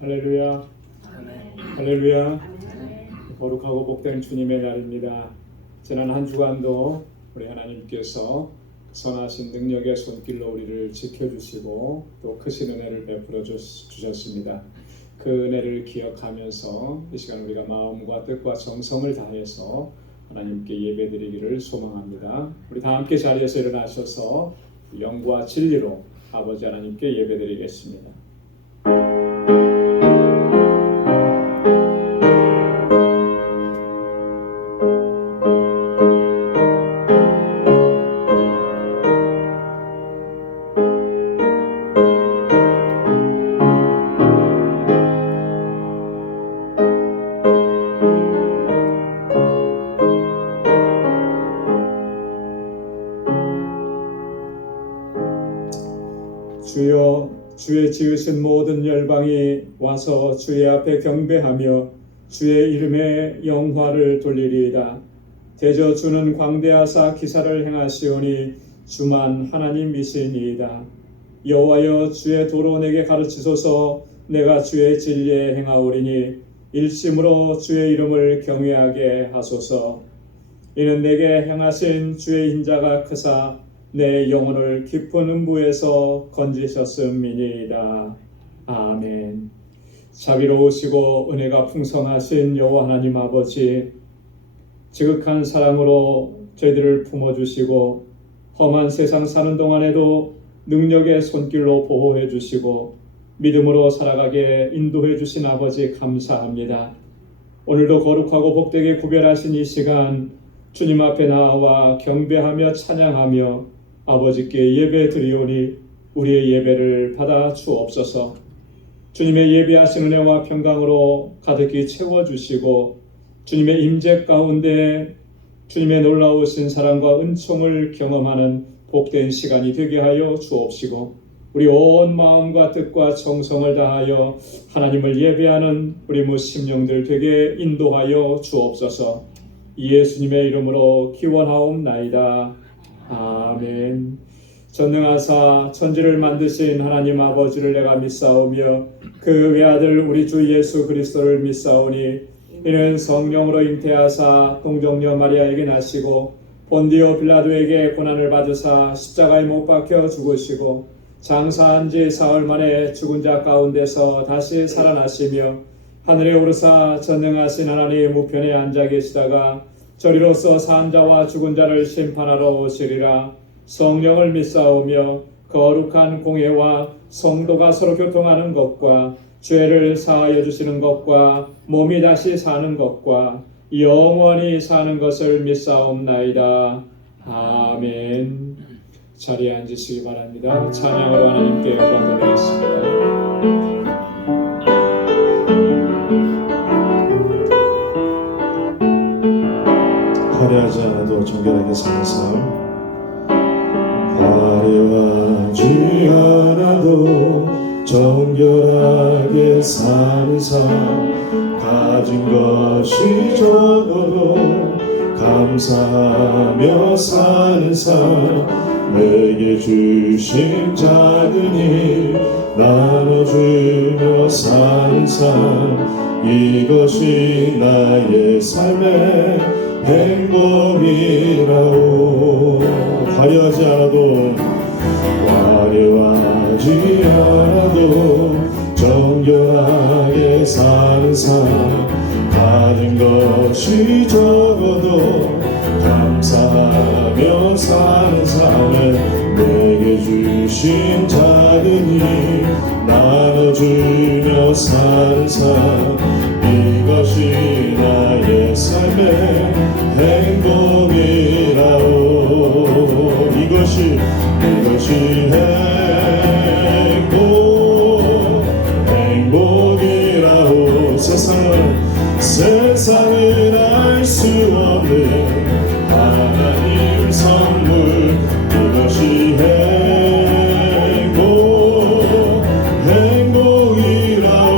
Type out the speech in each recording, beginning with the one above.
할렐루야. 할렐루야. 거룩하고 복된 주님의 날입니다. 지난 한 주간도 우리 하나님께서 선하신 능력의 손길로 우리를 지켜주시고 또 크신 은혜를 베풀어 주셨습니다. 그 은혜를 기억하면서 이 시간 우리가 마음과 뜻과 정성을 다해서 하나님께 예배드리기를 소망합니다. 우리 다 함께 자리에서 일어나셔서 영과 진리로 아버지 하나님께 예배드리겠습니다. 주여, 주의 지으신 모든 열방이 와서 주의 앞에 경배하며 주의 이름에 영화를 돌리리이다. 대저 주는 광대하사 기사를 행하시오니 주만 하나님이시니이다. 여호와여, 주의 도로 내게 가르치소서. 내가 주의 진리에 행하오리니 일심으로 주의 이름을 경외하게 하소서. 이는 내게 행하신 주의 인자가 크사 내 영혼을 깊은 음부에서 건지셨음이니이다. 아멘. 자비로우시고 은혜가 풍성하신 여호와 하나님 아버지, 지극한 사랑으로 저희들을 품어주시고 험한 세상 사는 동안에도 능력의 손길로 보호해 주시고 믿음으로 살아가게 인도해 주신 아버지 감사합니다. 오늘도 거룩하고 복되게 구별하신 이 시간 주님 앞에 나와 경배하며 찬양하며 아버지께 예배 드리오니 우리의 예배를 받아 주옵소서. 주님의 예배하신 은혜와 평강으로 가득히 채워주시고 주님의 임재 가운데 주님의 놀라우신 사랑과 은총을 경험하는 복된 시간이 되게 하여 주옵시고 우리 온 마음과 뜻과 정성을 다하여 하나님을 예배하는 우리 무심령들 되게 인도하여 주옵소서. 예수님의 이름으로 기원하옵나이다. 아멘. 전능하사 천지를 만드신 하나님 아버지를 내가 믿사오며 그 외아들 우리 주 예수 그리스도를 믿사오니 이는 성령으로 잉태하사 동정녀 마리아에게 나시고 본디오 빌라도에게 고난을 받으사 십자가에 못 박혀 죽으시고 장사한 지 사흘 만에 죽은 자 가운데서 다시 살아나시며 하늘에 오르사 전능하신 하나님 우편에 앉아 계시다가 저리로서 산 자와 죽은 자를 심판하러 오시리라. 성령을 믿사오며 거룩한 공회와 성도가 서로 교통하는 것과 죄를 사하여 주시는 것과 몸이 다시 사는 것과 영원히 사는 것을 믿사옵나이다. 아멘. 자리에 앉으시기 바랍니다. 찬양으로 하나님께 영광 돌리겠습니다. 화려하지 않아도 정결하게 사는 삶, 화려하지 않아도 정결하게 사는 삶, 가진 것이 적어도 감사하며 사는 삶, 내게 주신 작은 일 나눠주며 사는 삶, 이것이 나의 삶의 행복이라오. 화려하지 않아도 정결하게 사는 삶, 가진 것이 적어도 감사하며 사는 삶에 내게 주신 작은 일 나눠주며 사는 삶, 이것이 나의 삶의 행복이라오. 이것이 행복이라오. 세상은 알 수 없는 하나님 선물, 이것이 행복이라오.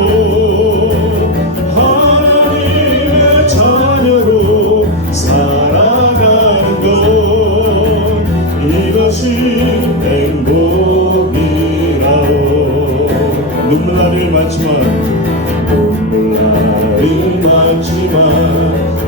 하나님의 자녀로 살아가는 것, 이것이 행복이라오. 눈물 날 일 많지만 눈물날이 많지만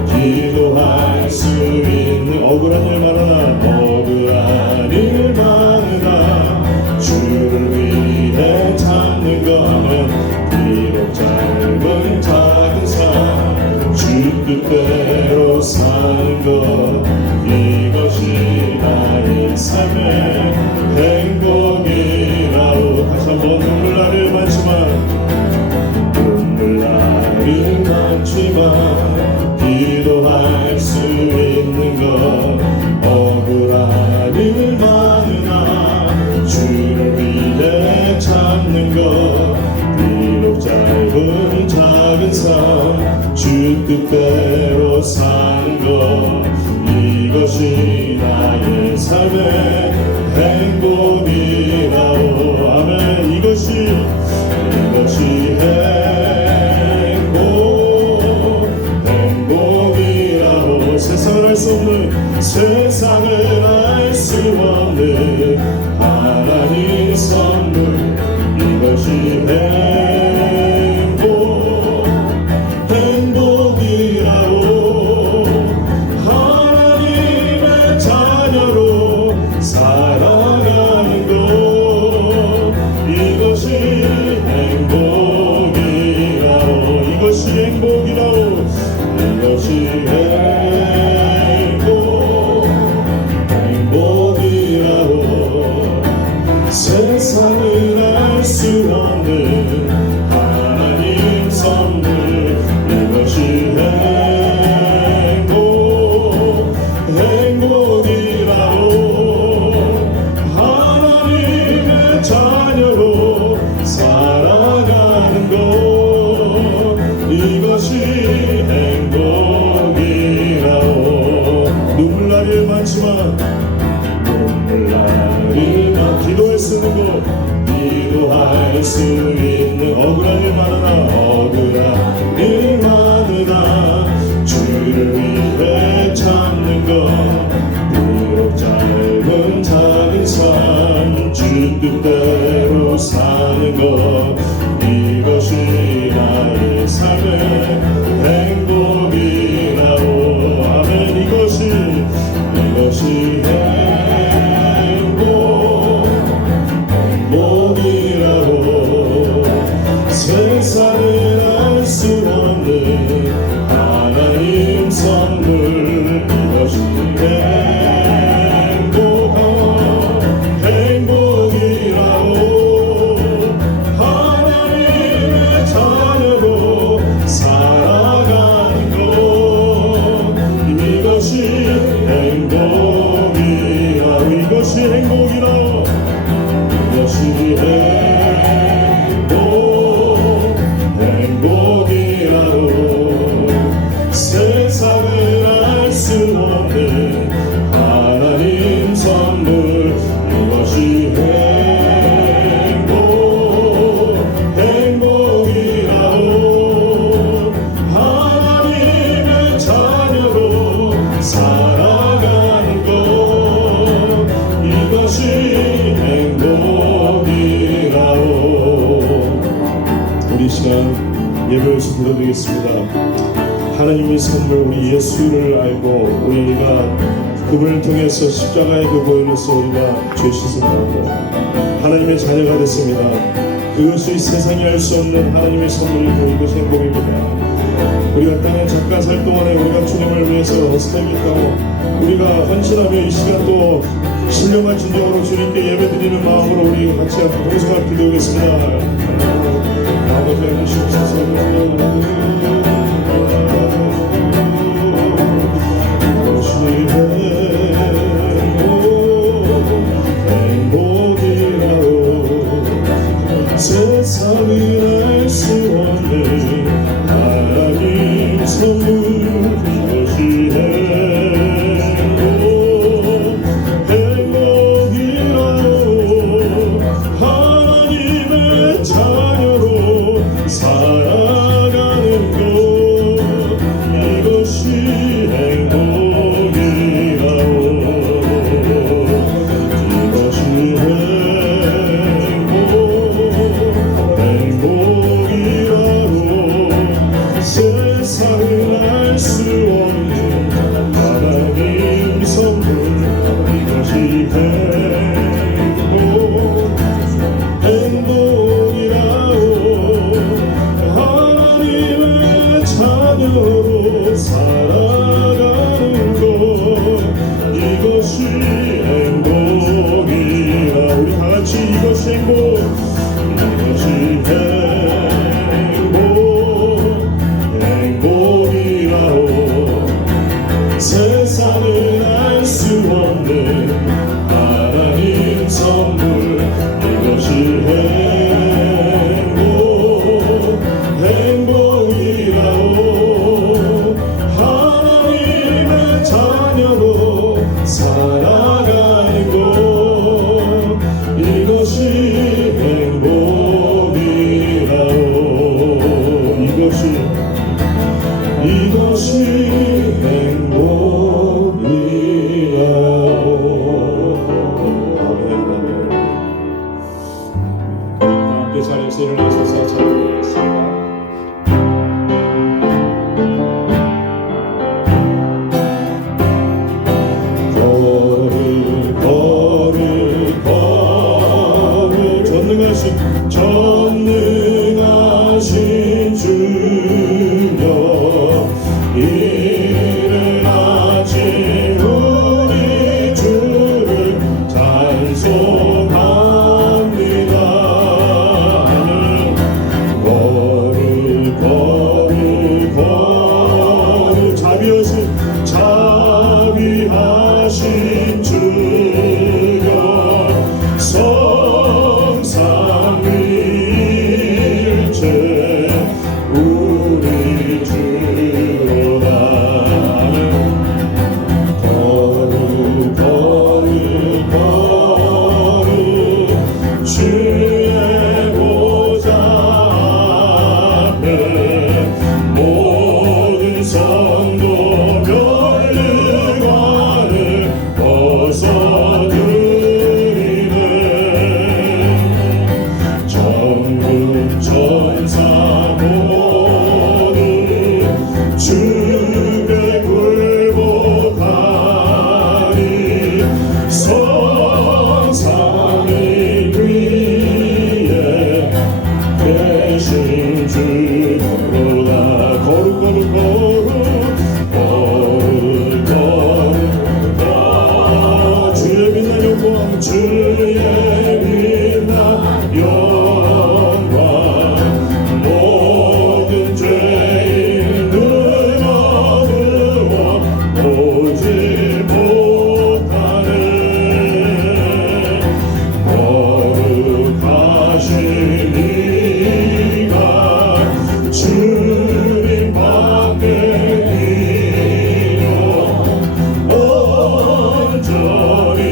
기도할 수 있는 억울한 일 많으나 억울한 일 많으나 주를 위해 참는 거면 비록 짧은 작은 삶 주 뜻대로 사는 것 이것이 나의 삶의 행복이라고. 다시 한번 눈물날이 많지만 눈물날이 많지만 기도할 수 있는 것 억울한 일 많으나 주를 위해 참는 것 비록 짧은 작은 삶 주 뜻대로 사는 것 이것이 나의 삶의 행복이라오. 아멘. 이것이 행복이라오. 세상을 알 수 없는 세상을 알 수 없는 하나님 선물 이것이 행복이라오. 하나님의 자녀로 살아가는 것 이것이 행복이라오. 이것이 행복이라오. 이것이 행복이라오. 세상을 알 수 없는 하나님 선물 이것이 행복이라오. 하나님의 자녀로 살아가는 것 이것이 행복이라오. 눈물날이 많지만 기도에 쓰는 것 기도할 수 있는 억울한 일 많으나 억울한 일 많으나 주를 위해 참는 것 비록 짧은 작은 삶 주 뜻대로 사는 것 이것이 나의 삶의 행복이라오. 아멘. 이것이 행복이라고. 세상을 알 수 없는 하나님 선물 이것이 행복이라고. 하나님의 자녀로 살아가는 것 이것이 행복이라고. 이것이 행복이라고. 이것이 행복이라고. 세상을 알 수 없는 하나님 선물 이것이 행복이라고. 하나님의 자녀로 살아가는 것 이것이 행복이라고. 우리 시간 예배에서 드려드리겠습니다. 하나님의 선물 우리 예수를 알고 우리가 그분을 통해서 십자가의 그 보혈로서 우리가 죄 씻음받고 하나님의 자녀가 됐습니다. 그것이 세상이 알 수 없는 하나님의 선물이고 이것이 행복입니다. 우리가 땅에 잠깐 살 동안에 우리가 주님을 위해서 살겠다고 우리가 헌신하며 이 시간 또 신령한 진정으로 주님께 예배드리는 마음으로 우리 같이 동성을 기도하겠습니다. 아버지 주시옵소서. 세상을 알 수 없는 하나님 선물 이것이 행복이라고. 하나님의 자녀로 살아가는 것 이것이 행복이라고. 이것이 행복이라고. 자리에서 일어나셔서 찬양하겠습니다. 전능하신 주여 이를 아직 우리 주를 찬송합니다. 거룩 자비하신 주여 성삼위일체 우리 주로다. 거룩 주의 보좌 앞에 모든 성도 면류관을 벗어드리네. 전국 천사 모두 주께 굴복하니 성삼위 위에 계신 주로다. 거룩 주의 빛난 영광 주의 빛난 영광 모든 죄인 눈 어두워 보지 못하네. 거룩하신 이가 주님 밖에 기려 온전히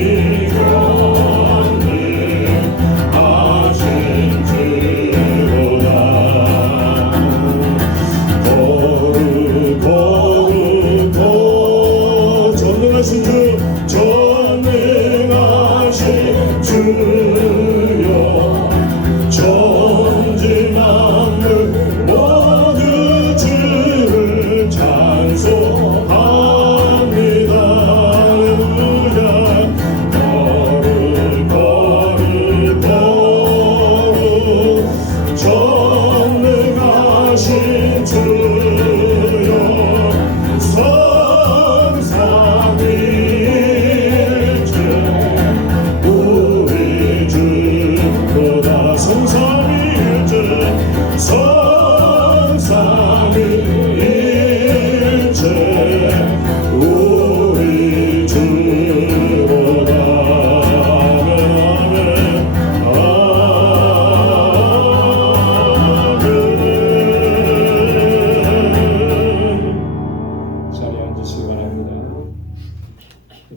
경배하신 주로다. 거룩 전능하신 주여 천지 만물 모두 주를 찬송합니다. 할렐루야. 거룩 전능하신 주여 성삼위일체 우리 주로다. 성삼위일체 우리 주로다. 자리에 앉으시기 바랍니다.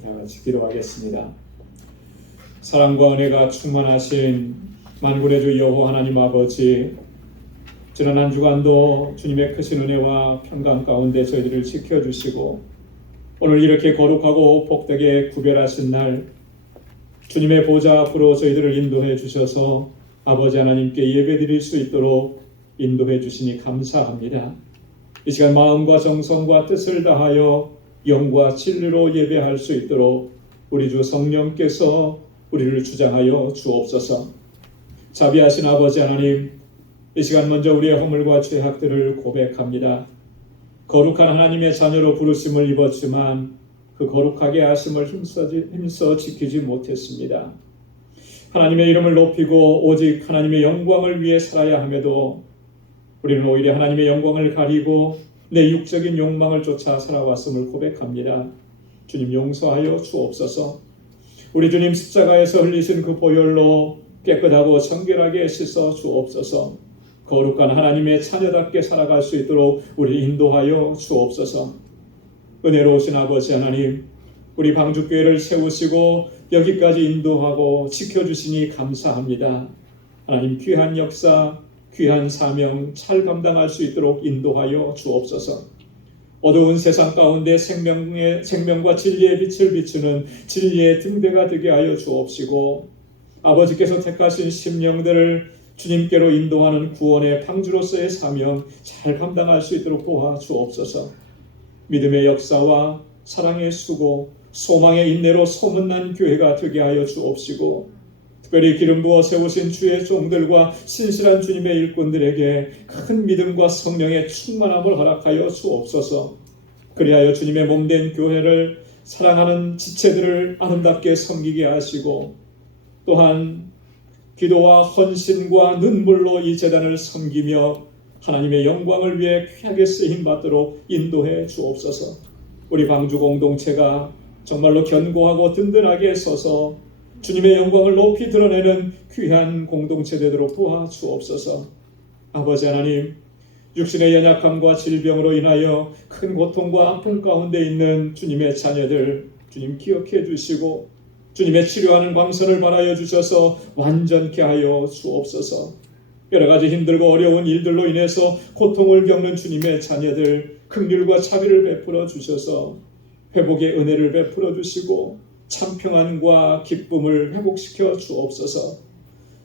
다 같이 기도하겠습니다. 사랑과 은혜가 충만하신 만군의 주 여호와 하나님 아버지, 지난 한 주간도 주님의 크신 은혜와 평강 가운데 저희들을 지켜주시고 오늘 이렇게 거룩하고 복되게 구별하신 날 주님의 보좌 앞으로 저희들을 인도해 주셔서 아버지 하나님께 예배드릴 수 있도록 인도해 주시니 감사합니다. 이 시간 마음과 정성과 뜻을 다하여 영과 진리로 예배할 수 있도록 우리 주 성령께서 우리를 주장하여 주옵소서. 자비하신 아버지 하나님, 이 시간 먼저 우리의 허물과 죄악들을 고백합니다. 거룩한 하나님의 자녀로 부르심을 입었지만 그 거룩하게 하심을 힘써 지키지 못했습니다. 하나님의 이름을 높이고 오직 하나님의 영광을 위해 살아야 함에도 우리는 오히려 하나님의 영광을 가리고 내 육적인 욕망을 쫓아 살아왔음을 고백합니다. 주님 용서하여 주옵소서. 우리 주님 십자가에서 흘리신 그 보혈로 깨끗하고 청결하게 씻어 주옵소서. 거룩한 하나님의 자녀답게 살아갈 수 있도록 우리 인도하여 주옵소서. 은혜로우신 아버지 하나님, 우리 방주교회를 세우시고 여기까지 인도하고 지켜주시니 감사합니다. 하나님 귀한 역사, 귀한 사명 잘 감당할 수 있도록 인도하여 주옵소서. 어두운 세상 가운데 생명과 진리의 빛을 비추는 진리의 등대가 되게 하여 주옵시고 아버지께서 택하신 심령들을 주님께로 인도하는 구원의 방주로서의 사명 잘 감당할 수 있도록 도와주옵소서. 믿음의 역사와 사랑의 수고, 소망의 인내로 소문난 교회가 되게 하여 주옵시고, 특별히 기름 부어 세우신 주의 종들과 신실한 주님의 일꾼들에게 큰 믿음과 성령의 충만함을 허락하여 주옵소서. 그리하여 주님의 몸된 교회를 사랑하는 지체들을 아름답게 섬기게 하시고, 또한 기도와 헌신과 눈물로 이 제단을 섬기며 하나님의 영광을 위해 귀하게 쓰임받도록 인도해 주옵소서. 우리 방주 공동체가 정말로 견고하고 든든하게 서서 주님의 영광을 높이 드러내는 귀한 공동체 되도록 도와주옵소서. 아버지 하나님, 육신의 연약함과 질병으로 인하여 큰 고통과 아픔 가운데 있는 주님의 자녀들 주님 기억해 주시고 주님의 치료하는 광선을 발하여 주셔서 완전케 하여 주옵소서. 여러 가지 힘들고 어려운 일들로 인해서 고통을 겪는 주님의 자녀들 긍휼과 자비를 베풀어 주셔서 회복의 은혜를 베풀어 주시고 참 평안과 기쁨을 회복시켜 주옵소서.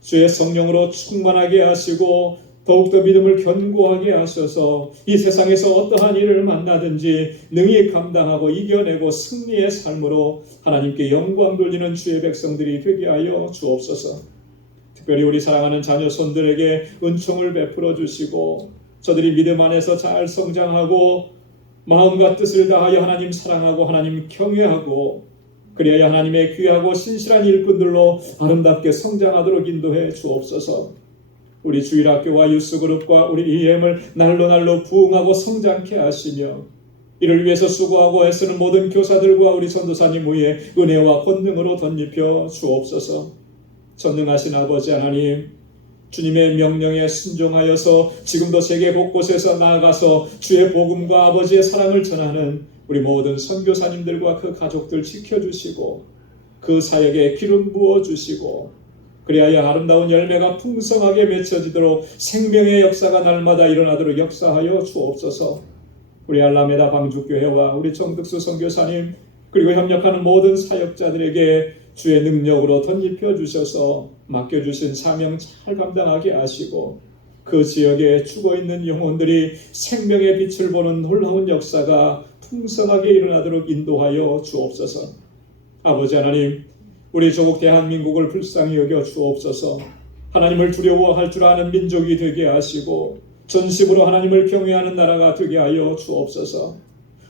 주의 성령으로 충만하게 하시고 더욱더 믿음을 견고하게 하셔서 이 세상에서 어떠한 일을 만나든지 능히 감당하고 이겨내고 승리의 삶으로 하나님께 영광 돌리는 주의 백성들이 되게 하여 주옵소서. 특별히 우리 사랑하는 자녀손들에게 은총을 베풀어 주시고 저들이 믿음 안에서 잘 성장하고 마음과 뜻을 다하여 하나님 사랑하고 하나님 경외하고 그리하여 하나님의 귀하고 신실한 일꾼들로 아름답게 성장하도록 인도해 주옵소서. 우리 주일학교와 유스그룹과 우리 EM을 날로 부흥하고 성장케 하시며 이를 위해서 수고하고 애쓰는 모든 교사들과 우리 전도사님 위에 은혜와 권능으로 덧입혀 주옵소서. 전능하신 아버지 하나님, 주님의 명령에 순종하여서 지금도 세계 곳곳에서 나아가서 주의 복음과 아버지의 사랑을 전하는 우리 모든 선교사님들과 그 가족들 지켜주시고 그 사역에 기름 부어주시고 그리하여 아름다운 열매가 풍성하게 맺혀지도록 생명의 역사가 날마다 일어나도록 역사하여 주옵소서. 우리 알라메다 방주교회와 우리 정득수 선교사님 그리고 협력하는 모든 사역자들에게 주의 능력으로 덧입혀 주셔서 맡겨주신 사명 잘 감당하게 하시고 그 지역에 죽어있는 영혼들이 생명의 빛을 보는 놀라운 역사가 풍성하게 일어나도록 인도하여 주옵소서. 아버지 하나님, 우리 조국 대한민국을 불쌍히 여겨 주옵소서. 하나님을 두려워할 줄 아는 민족이 되게 하시고 전심으로 하나님을 경외하는 나라가 되게 하여 주옵소서.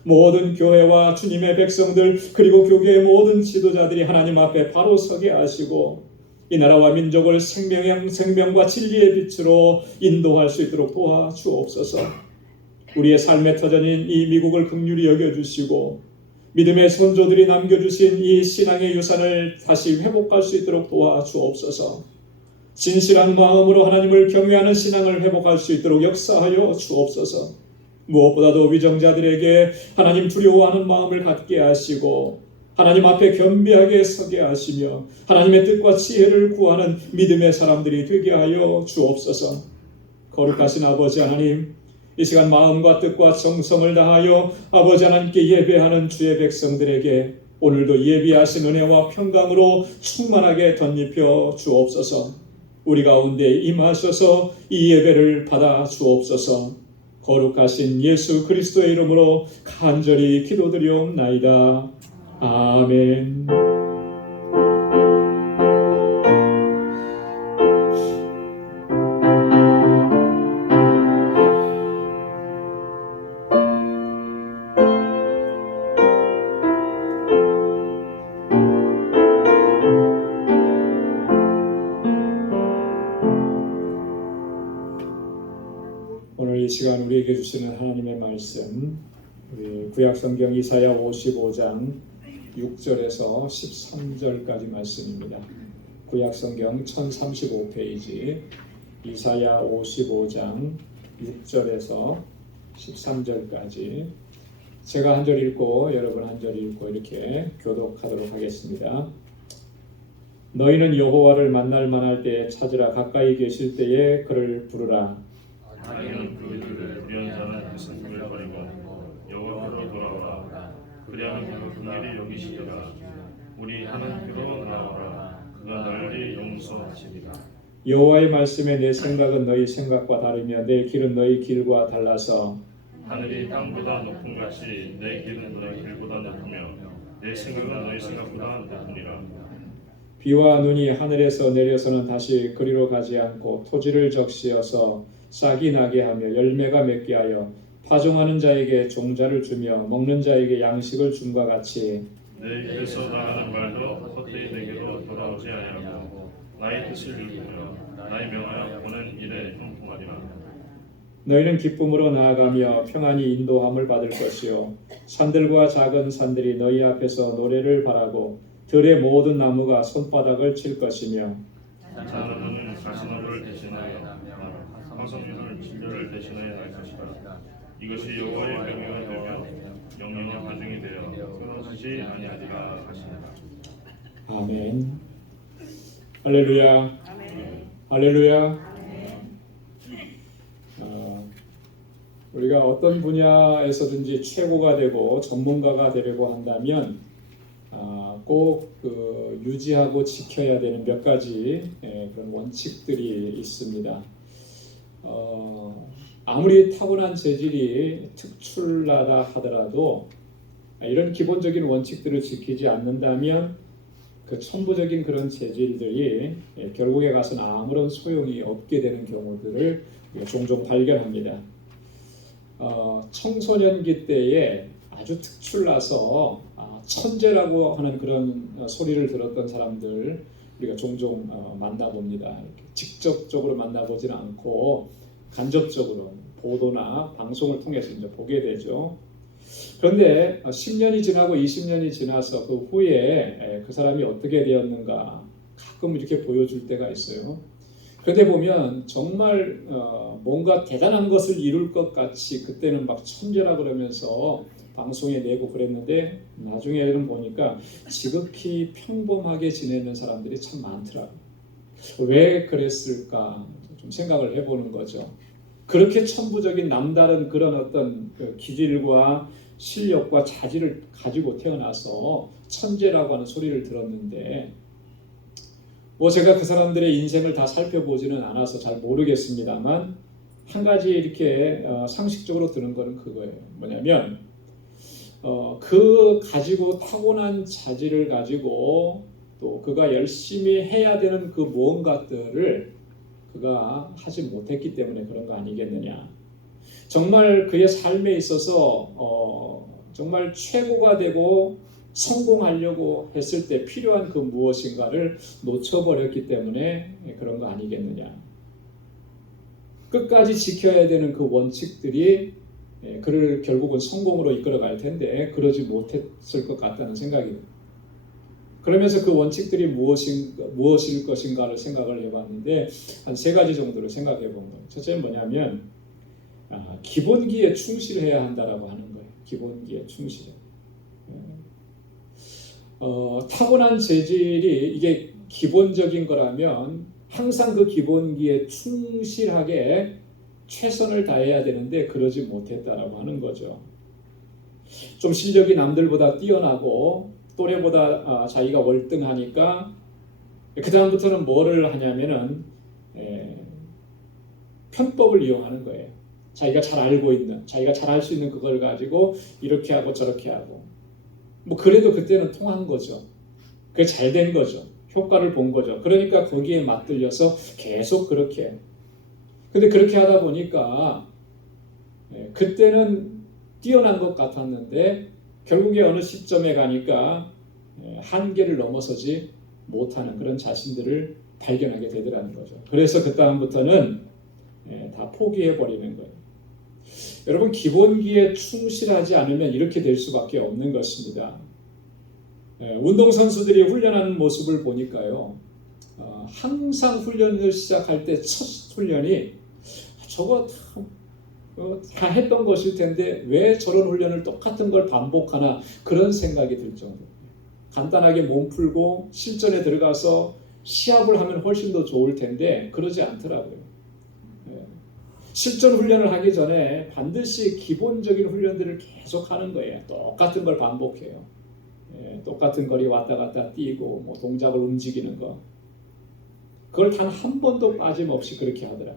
모든 교회와 주님의 백성들 그리고 교계의 모든 지도자들이 하나님 앞에 바로 서게 하시고 이 나라와 민족을 생명과 진리의 빛으로 인도할 수 있도록 도와주옵소서. 우리의 삶의 터전인 이 미국을 긍휼히 여겨주시고 믿음의 선조들이 남겨주신 이 신앙의 유산을 다시 회복할 수 있도록 도와주옵소서. 진실한 마음으로 하나님을 경외하는 신앙을 회복할 수 있도록 역사하여 주옵소서. 무엇보다도 위정자들에게 하나님 두려워하는 마음을 갖게 하시고 하나님 앞에 겸비하게 서게 하시며 하나님의 뜻과 지혜를 구하는 믿음의 사람들이 되게 하여 주옵소서. 거룩하신 아버지 하나님, 이 시간 마음과 뜻과 정성을 다하여 아버지 하나님께 예배하는 주의 백성들에게 오늘도 예비하신 은혜와 평강으로 충만하게 덧입혀 주옵소서. 우리 가운데 임하셔서 이 예배를 받아 주옵소서. 거룩하신 예수 그리스도의 이름으로 간절히 기도드리옵나이다. 아멘. 오늘 이 시간 우리에게 주시는 하나님의 말씀, 우리 구약성경 이사야 55장 6절에서 13절까지 말씀입니다. 구약성경 1035페이지 이사야 55장 6절에서 13절까지 제가 한 절 읽고 여러분 한 절 읽고 이렇게 교독하도록 하겠습니다. 너희는 여호와를 만날 만할 때에 찾으라. 가까이 계실 때에 그를 부르라. 너희는 그들을 불의한 자는 그를 버리고 여호와께로 돌아오라. 그리하면 그가 긍휼히 여기시리라. 우리 하나님께로 나아오라. 그가 너희를 용서하시리라. 여호와의 말씀에 내 생각은 너희 생각과 다르며 내 길은 너희 길과 달라서 하늘이 땅보다 높은 같이 내 길은 너희 길보다 높으며 내 생각은 너희 생각보다 높으니라. 비와 눈이 하늘에서 내려서는 다시 그리로 가지 않고 토지를 적시어서 싹이 나게 하며 열매가 맺게 하여 파종하는 자에게 종자를 주며 먹는 자에게 양식을 줌과 같이 내 입에서 나가는 말도 헛되이 내게로 돌아오지 아니하고 나의 뜻을 이루며 나의 명하여 보는 일에 형통하리라. 너희는 기쁨으로 나아가며 평안히 인도함을 받을 것이요 산들과 작은 산들이 너희 앞에서 노래를 바라고 들의 모든 나무가 손바닥을 칠 것이며 자는 가시나무를 대신하여 황성민을 진료를 대신하여 할 것이라. 이것이 여호와의 명령이 되며 영영의 반증이 되어 끊어지지 아니하리라 하시니라. 아멘. 할렐루야. 할렐루야. 우리가 어떤 분야에서든지 최고가 되고 전문가가 되려고 한다면 꼭 유지하고 지켜야 되는 몇 가지 그런 원칙들이 있습니다. 아무리 타고난 재질이 특출나다 하더라도 이런 기본적인 원칙들을 지키지 않는다면 그 천부적인 그런 재질들이 결국에 가서는 아무런 소용이 없게 되는 경우들을 종종 발견합니다. 청소년기 때에 아주 특출나서 천재라고 하는 그런 소리를 들었던 사람들 우리가 종종 만나봅니다. 직접적으로 만나보지는 않고 간접적으로 보도나 방송을 통해서 이제 보게 되죠. 그런데 10년이 지나고 20년이 지나서 그 후에 그 사람이 어떻게 되었는가 가끔 이렇게 보여줄 때가 있어요. 그런데 보면 정말 뭔가 대단한 것을 이룰 것 같이 그때는 막 천재라 그러면서 방송에 내고 그랬는데 나중에는 보니까 지극히 평범하게 지내는 사람들이 참 많더라고요. 왜 그랬을까 좀 생각을 해보는 거죠. 그렇게 천부적인 남다른 그런 어떤 기질과 실력과 자질을 가지고 태어나서 천재라고 하는 소리를 들었는데 제가 그 사람들의 인생을 다 살펴보지는 않아서 잘 모르겠습니다만 한 가지 이렇게 상식적으로 드는 거는 그거예요. 뭐냐면 그 가지고 타고난 자질을 가지고 또 그가 열심히 해야 되는 그 무언가들을 그가 하지 못했기 때문에 그런 거 아니겠느냐. 정말 그의 삶에 있어서 정말 최고가 되고 성공하려고 했을 때 필요한 그 무엇인가를 놓쳐버렸기 때문에 그런 거 아니겠느냐. 끝까지 지켜야 되는 그 원칙들이 그를 결국은 성공으로 이끌어갈 텐데 그러지 못했을 것 같다는 생각이 듭니다. 그러면서 그 원칙들이 무엇일 것인가를 생각을 해봤는데 한 세 가지 정도를 생각해 본 거예요. 첫째는 뭐냐면 기본기에 충실해야 한다라고 하는 거예요. 기본기에 충실해. 타고난 재질이 이게 기본적인 거라면 항상 그 기본기에 충실하게 최선을 다해야 되는데 그러지 못했다라고 하는 거죠. 좀 실력이 남들보다 뛰어나고 또래보다 자기가 월등하니까 그 다음부터는 뭐를 하냐면은 편법을 이용하는 거예요. 자기가 잘 알고 있는, 자기가 잘 할 수 있는 그걸 가지고 이렇게 하고 저렇게 하고 그래도 그때는 통한 거죠. 그게 잘 된 거죠. 효과를 본 거죠. 그러니까 거기에 맞들려서 계속 그렇게 해요. 근데 그렇게 하다 보니까 그때는 뛰어난 것 같았는데 결국에 어느 시점에 가니까 한계를 넘어서지 못하는 그런 자신들을 발견하게 되더라는 거죠. 그래서 그 다음부터는 다 포기해버리는 거예요. 여러분 기본기에 충실하지 않으면 이렇게 될 수밖에 없는 것입니다. 운동선수들이 훈련하는 모습을 보니까요. 항상 훈련을 시작할 때 첫 훈련이 저거 다 했던 것일 텐데 왜 저런 훈련을 똑같은 걸 반복하나 그런 생각이 들 정도. 간단하게 몸 풀고 실전에 들어가서 시합을 하면 훨씬 더 좋을 텐데 그러지 않더라고요. 실전 훈련을 하기 전에 반드시 기본적인 훈련들을 계속 하는 거예요. 똑같은 걸 반복해요. 똑같은 거리 왔다 갔다 뛰고 동작을 움직이는 거. 그걸 단 한 번도 빠짐없이 그렇게 하더라.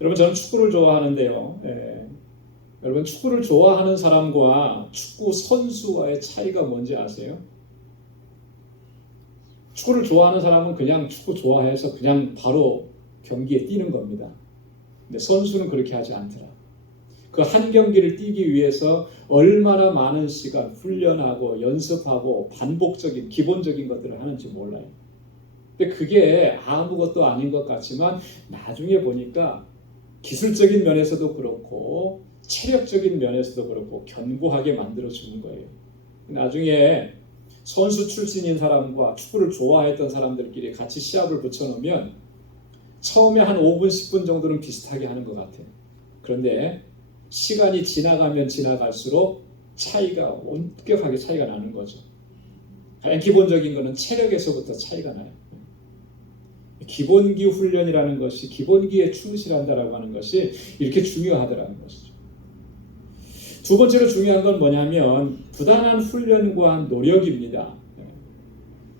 여러분, 저는 축구를 좋아하는데요. 여러분, 축구를 좋아하는 사람과 축구 선수와의 차이가 뭔지 아세요? 축구를 좋아하는 사람은 그냥 축구 좋아해서 그냥 바로 경기에 뛰는 겁니다. 근데 선수는 그렇게 하지 않더라. 그 한 경기를 뛰기 위해서 얼마나 많은 시간 훈련하고 연습하고 반복적인 기본적인 것들을 하는지 몰라요. 근데 그게 아무것도 아닌 것 같지만 나중에 보니까 기술적인 면에서도 그렇고 체력적인 면에서도 그렇고 견고하게 만들어주는 거예요. 나중에 선수 출신인 사람과 축구를 좋아했던 사람들끼리 같이 시합을 붙여놓으면 처음에 한 5분, 10분 정도는 비슷하게 하는 것 같아요. 그런데 시간이 지나가면 지나갈수록 차이가 엄격하게 차이가 나는 거죠. 가장 기본적인 거는 체력에서부터 차이가 나요. 기본기 훈련이라는 것이, 기본기에 충실한다라고 하는 것이 이렇게 중요하다라는 것이죠. 두 번째로 중요한 건 뭐냐면 부단한 훈련과 노력입니다.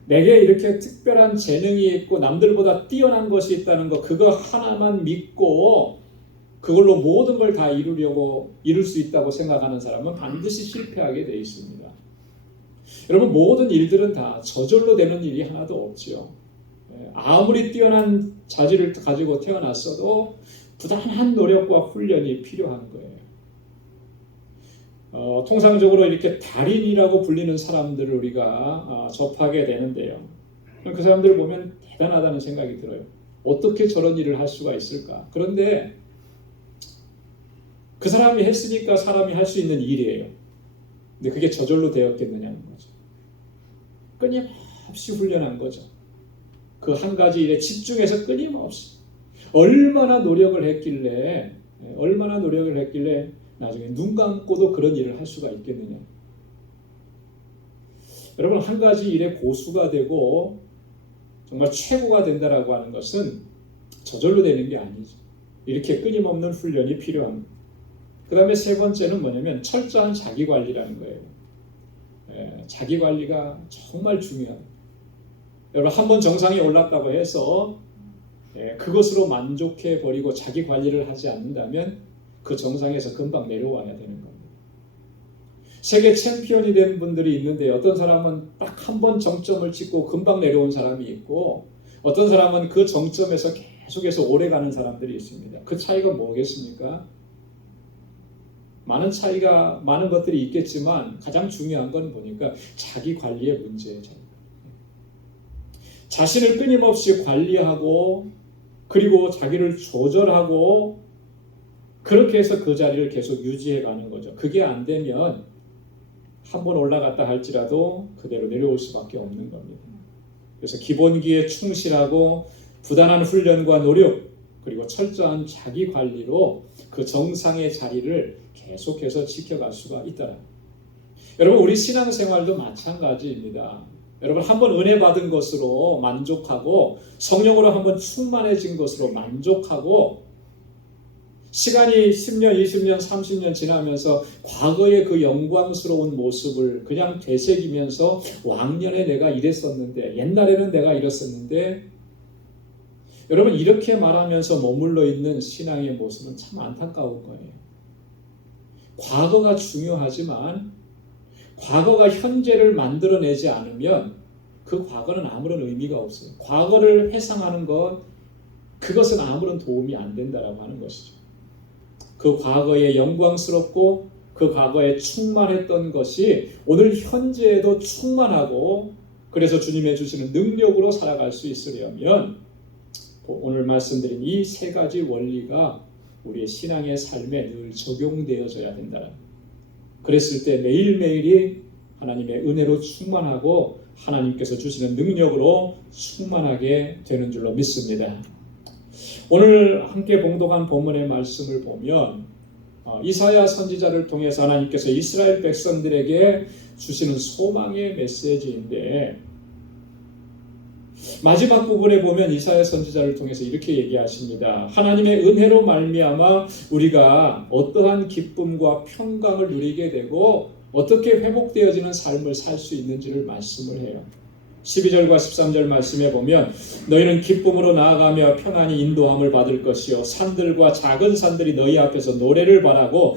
내게 이렇게 특별한 재능이 있고 남들보다 뛰어난 것이 있다는 거, 그거 하나만 믿고 그걸로 모든 걸 다 이룰 수 있다고 생각하는 사람은 반드시 실패하게 되어 있습니다. 여러분, 모든 일들은 다 저절로 되는 일이 하나도 없죠. 아무리 뛰어난 자질을 가지고 태어났어도 부단한 노력과 훈련이 필요한 거예요. 통상적으로 이렇게 달인이라고 불리는 사람들을 우리가 접하게 되는데요. 그 사람들을 보면 대단하다는 생각이 들어요. 어떻게 저런 일을 할 수가 있을까? 그런데 그 사람이 했으니까 사람이 할 수 있는 일이에요. 근데 그게 저절로 되었겠느냐는 거죠. 끊임없이 훈련한 거죠. 그 한 가지 일에 집중해서 끊임없이 얼마나 노력을 했길래 나중에 눈 감고도 그런 일을 할 수가 있겠느냐. 여러분, 한 가지 일에 고수가 되고 정말 최고가 된다라고 하는 것은 저절로 되는 게 아니죠. 이렇게 끊임없는 훈련이 필요합니다. 그 다음에 세 번째는 뭐냐면 철저한 자기관리라는 거예요. 자기관리가 정말 중요합니다. 여러분, 한번 정상에 올랐다고 해서 그것으로 만족해버리고 자기관리를 하지 않는다면 그 정상에서 금방 내려와야 되는 겁니다. 세계 챔피언이 된 분들이 있는데 어떤 사람은 딱 한 번 정점을 찍고 금방 내려온 사람이 있고 어떤 사람은 그 정점에서 계속해서 오래 가는 사람들이 있습니다. 그 차이가 뭐겠습니까? 많은 것들이 있겠지만 가장 중요한 건 보니까 자기 관리의 문제예요. 자신을 끊임없이 관리하고 그리고 자기를 조절하고 그렇게 해서 그 자리를 계속 유지해 가는 거죠. 그게 안 되면 한번 올라갔다 할지라도 그대로 내려올 수밖에 없는 겁니다. 그래서 기본기에 충실하고 부단한 훈련과 노력 그리고 철저한 자기 관리로 그 정상의 자리를 계속해서 지켜갈 수가 있다. 여러분, 우리 신앙생활도 마찬가지입니다. 여러분, 한번 은혜 받은 것으로 만족하고 성령으로 한번 충만해진 것으로 만족하고 시간이 10년, 20년, 30년 지나면서 과거의 그 영광스러운 모습을 그냥 되새기면서 왕년에 내가 이랬었는데 옛날에는 내가 이랬었는데 여러분, 이렇게 말하면서 머물러 있는 신앙의 모습은 참 안타까운 거예요. 과거가 중요하지만 과거가 현재를 만들어내지 않으면 그 과거는 아무런 의미가 없어요. 과거를 회상하는 것, 그것은 아무런 도움이 안 된다라고 하는 것이죠. 그 과거에 영광스럽고 그 과거에 충만했던 것이 오늘 현재에도 충만하고 그래서 주님의 주시는 능력으로 살아갈 수 있으려면 오늘 말씀드린 이 세 가지 원리가 우리의 신앙의 삶에 늘 적용되어져야 된다. 그랬을 때 매일매일이 하나님의 은혜로 충만하고 하나님께서 주시는 능력으로 충만하게 되는 줄로 믿습니다. 오늘 함께 봉독한 본문의 말씀을 보면 이사야 선지자를 통해서 하나님께서 이스라엘 백성들에게 주시는 소망의 메시지인데 마지막 부분에 보면 이사야 선지자를 통해서 이렇게 얘기하십니다. 하나님의 은혜로 말미암아 우리가 어떠한 기쁨과 평강을 누리게 되고 어떻게 회복되어지는 삶을 살 수 있는지를 말씀을 해요. 12절과 13절 말씀에 보면 너희는 기쁨으로 나아가며 평안히 인도함을 받을 것이요 산들과 작은 산들이 너희 앞에서 노래를 바라고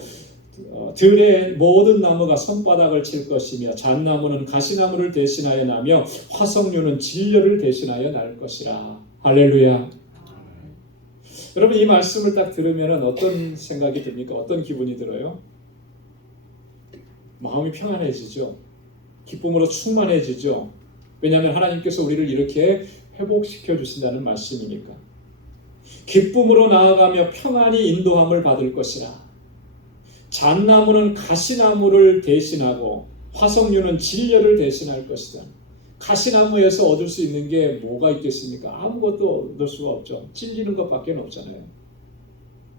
들의 모든 나무가 손바닥을 칠 것이며 잣나무는 가시나무를 대신하여 나며 화석류는 진려를 대신하여 날 것이라. 할렐루야. 여러분 이 말씀을 딱 들으면 어떤 생각이 듭니까? 어떤 기분이 들어요? 마음이 평안해지죠. 기쁨으로 충만해지죠. 왜냐하면 하나님께서 우리를 이렇게 회복시켜 주신다는 말씀이니까. 기쁨으로 나아가며 평안히 인도함을 받을 것이라. 잣나무는 가시나무를 대신하고 화석류는 진려를 대신할 것이다. 가시나무에서 얻을 수 있는 게 뭐가 있겠습니까? 아무것도 얻을 수가 없죠. 찔리는 것밖에 없잖아요.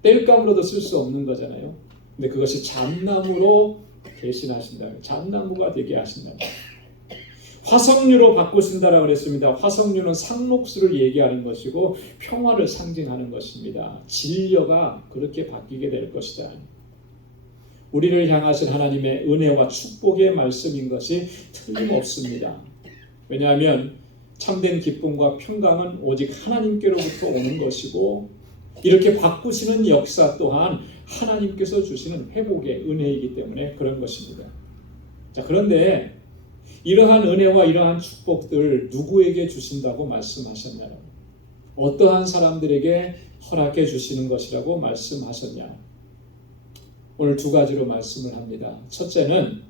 땔감으로도 쓸 수 없는 거잖아요. 근데 그것이 잣나무로 대신하신다. 잣나무가 되게 하신다. 화석류로 바꾸신다라고 그랬습니다. 화석류는 상록수를 얘기하는 것이고 평화를 상징하는 것입니다. 진려가 그렇게 바뀌게 될 것이다. 우리를 향하신 하나님의 은혜와 축복의 말씀인 것이 틀림없습니다. 왜냐하면 참된 기쁨과 평강은 오직 하나님께로부터 오는 것이고 이렇게 바꾸시는 역사 또한 하나님께서 주시는 회복의 은혜이기 때문에 그런 것입니다. 자, 그런데 이러한 은혜와 이러한 축복들 누구에게 주신다고 말씀하셨냐? 어떠한 사람들에게 허락해 주시는 것이라고 말씀하셨냐? 오늘 두 가지로 말씀을 합니다. 첫째는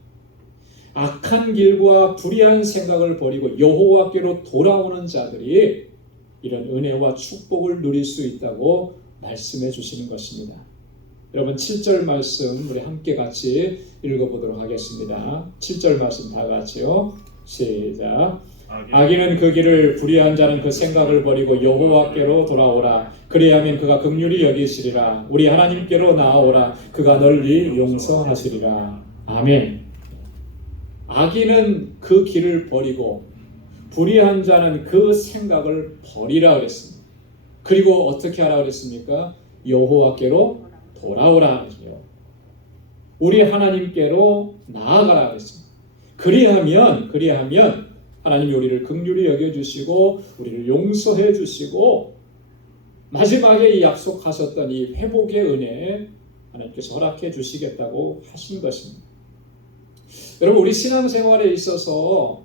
악한 길과 불의한 생각을 버리고 여호와께로 돌아오는 자들이 이런 은혜와 축복을 누릴 수 있다고 말씀해 주시는 것입니다. 여러분 7절 말씀 우리 함께 같이 읽어보도록 하겠습니다. 7절 말씀 다 같이요. 시작. 악인은 그 길을 불의한 자는 그 생각을 버리고 여호와께로 돌아오라. 그리하면 그가 긍휼히 여기시리라. 우리 하나님께로 나아오라. 그가 널리 용서하시리라. 아멘. 악인은 그 길을 버리고 불의한 자는 그 생각을 버리라 그랬습니다. 그리고 어떻게 하라 그랬습니까? 여호와께로 돌아오라 그랬어요. 우리 하나님께로 나아가라 그랬습니다. 그리하면 하나님이 우리를 긍휼히 여겨주시고 우리를 용서해 주시고 마지막에 이 약속하셨던 이 회복의 은혜 하나님께서 허락해 주시겠다고 하신 것입니다. 여러분 우리 신앙생활에 있어서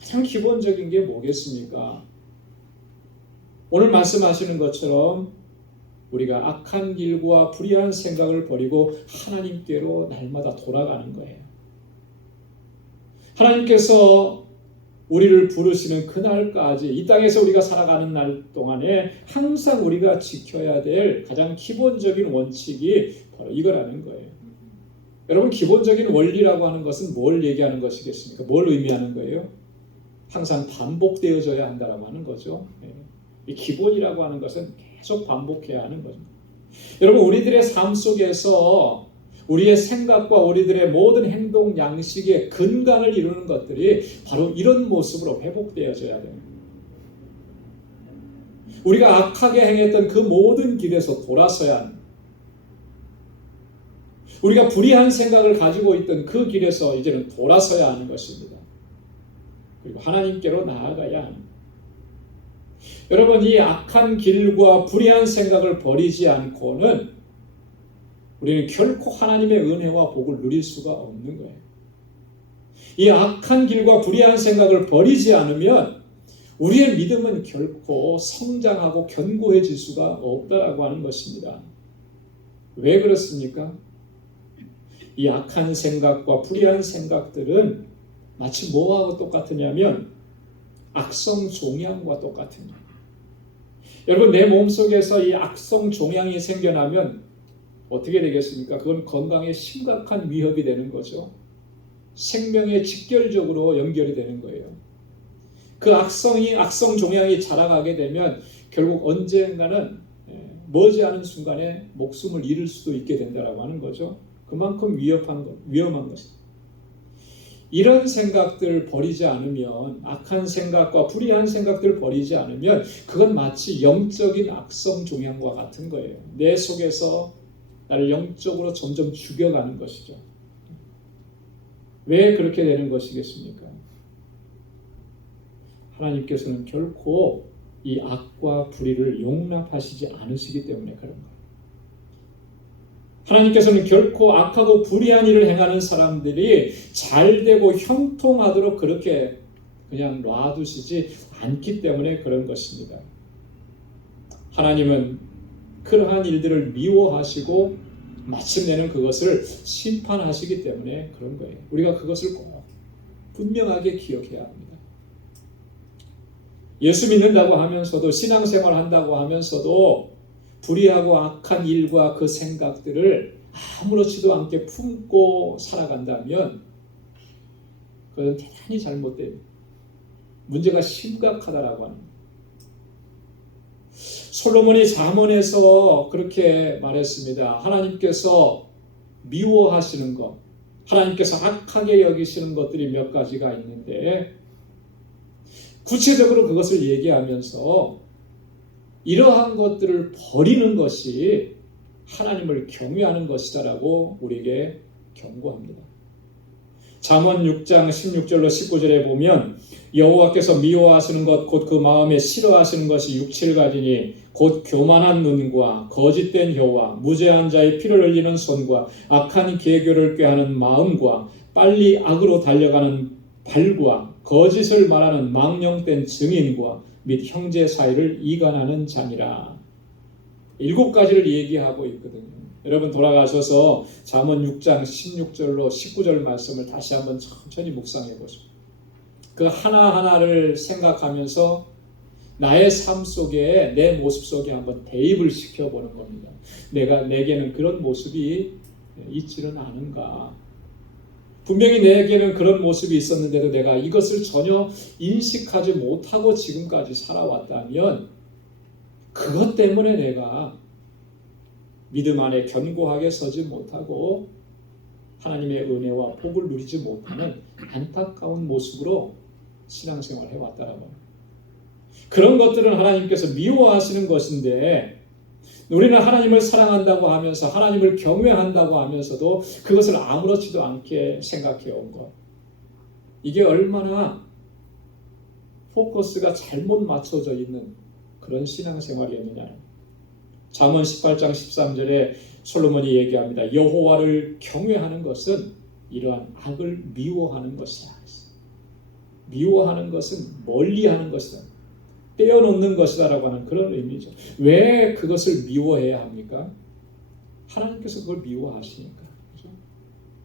가장 기본적인 게 뭐겠습니까? 오늘 말씀하시는 것처럼 우리가 악한 길과 불의한 생각을 버리고 하나님께로 날마다 돌아가는 거예요. 하나님께서 우리를 부르시는 그날까지 이 땅에서 우리가 살아가는 날 동안에 항상 우리가 지켜야 될 가장 기본적인 원칙이 바로 이거라는 거예요. 여러분 기본적인 원리라고 하는 것은 뭘 얘기하는 것이겠습니까? 뭘 의미하는 거예요? 항상 반복되어져야 한다라고 하는 거죠. 이 기본이라고 하는 것은 계속 반복해야 하는 거죠. 여러분 우리들의 삶 속에서 우리의 생각과 우리들의 모든 행동 양식의 근간을 이루는 것들이 바로 이런 모습으로 회복되어져야 됩니다. 우리가 악하게 행했던 그 모든 길에서 돌아서야 합니다. 우리가 불의한 생각을 가지고 있던 그 길에서 이제는 돌아서야 하는 것입니다. 그리고 하나님께로 나아가야 합니다. 여러분 이 악한 길과 불의한 생각을 버리지 않고는 우리는 결코 하나님의 은혜와 복을 누릴 수가 없는 거예요. 이 악한 길과 불의한 생각을 버리지 않으면 우리의 믿음은 결코 성장하고 견고해질 수가 없다라고 하는 것입니다. 왜 그렇습니까? 이 악한 생각과 불의한 생각들은 마치 뭐하고 똑같으냐면 악성 종양과 같은 거예요. 여러분 내 몸속에서 이 악성 종양이 생겨나면 어떻게 되겠습니까? 그건 건강에 심각한 위협이 되는 거죠. 생명에 직결적으로 연결이 되는 거예요. 그 악성 종양이 자라가게 되면 결국 언젠가는 머지않은 순간에 목숨을 잃을 수도 있게 된다라고 하는 거죠. 그만큼 위험한 것입니다. 이런 생각들 버리지 않으면 악한 생각과 불의한 생각들 버리지 않으면 그건 마치 영적인 악성 종양과 같은 거예요. 내 속에서 나를 영적으로 점점 죽여가는 것이죠. 왜 그렇게 되는 것이겠습니까? 하나님께서는 결코 이 악과 불의를 용납하시지 않으시기 때문에 그런 거예요. 하나님께서는 결코 악하고 불의한 일을 행하는 사람들이 잘되고 형통하도록 그렇게 그냥 놔두시지 않기 때문에 그런 것입니다. 하나님은 그러한 일들을 미워하시고 마침내는 그것을 심판하시기 때문에 그런 거예요. 우리가 그것을 꼭 분명하게 기억해야 합니다. 예수 믿는다고 하면서도 신앙생활 한다고 하면서도 불의하고 악한 일과 그 생각들을 아무렇지도 않게 품고 살아간다면 그건 대단히 잘못돼요. 문제가 심각하다라고 합니다. 솔로몬이 잠언에서 그렇게 말했습니다. 하나님께서 미워하시는 것, 하나님께서 악하게 여기시는 것들이 몇 가지가 있는데 구체적으로 그것을 얘기하면서 이러한 것들을 버리는 것이 하나님을 경외하는 것이다라고 우리에게 경고합니다. 잠언 6장 16절로 19절에 보면 여호와께서 미워하시는 것 곧 그 마음에 싫어하시는 것이 6-7가지니 곧 교만한 눈과 거짓된 혀와 무죄한 자의 피를 흘리는 손과 악한 계교를 꾀하는 마음과 빨리 악으로 달려가는 발과 거짓을 말하는 망령된 증인과 및 형제 사이를 이간하는 자니라. 7가지를 얘기하고 있거든요. 여러분 돌아가셔서 잠언 6장 16절로 19절 말씀을 다시 한번 천천히 묵상해 보십시오. 그 하나하나를 생각하면서 나의 삶 속에 내 모습 속에 한번 대입을 시켜보는 겁니다. 내게는 그런 모습이 있지는 않은가. 분명히 내게는 그런 모습이 있었는데도 내가 이것을 전혀 인식하지 못하고 지금까지 살아왔다면 그것 때문에 내가 믿음 안에 견고하게 서지 못하고 하나님의 은혜와 복을 누리지 못하는 안타까운 모습으로 신앙생활을 해왔다라고 합니다. 그런 것들은 하나님께서 미워하시는 것인데 우리는 하나님을 사랑한다고 하면서 하나님을 경외한다고 하면서도 그것을 아무렇지도 않게 생각해 온 것. 이게 얼마나 포커스가 잘못 맞춰져 있는 그런 신앙생활이었느냐. 잠언 18장 13절에 솔로몬이 얘기합니다. 여호와를 경외하는 것은 이러한 악을 미워하는 것이다. 미워하는 것은 멀리하는 것이다. 떼어놓는 것이다라고 하는 그런 의미죠. 왜 그것을 미워해야 합니까? 하나님께서 그걸 미워하시니까. 그렇죠?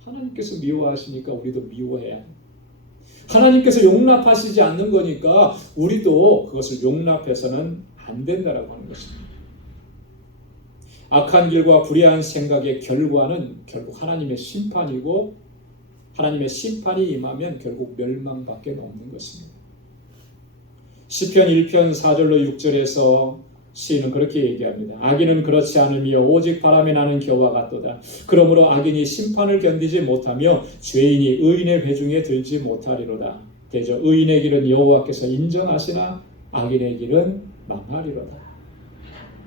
하나님께서 미워하시니까 우리도 미워해야 합니다. 하나님께서 용납하시지 않는 거니까 우리도 그것을 용납해서는 안 된다라고 하는 것입니다. 악한 길과 불의한 생각의 결과는 결국 하나님의 심판이고 하나님의 심판이 임하면 결국 멸망밖에 없는 것입니다. 시편 1편 4절로 6절에서 시인은 그렇게 얘기합니다. 악인은 그렇지 않으며 오직 바람에 나는 겨와 같도다. 그러므로 악인이 심판을 견디지 못하며 죄인이 의인의 회중에 들지 못하리로다. 대저 의인의 길은 여호와께서 인정하시나 악인의 길은 망하리로다.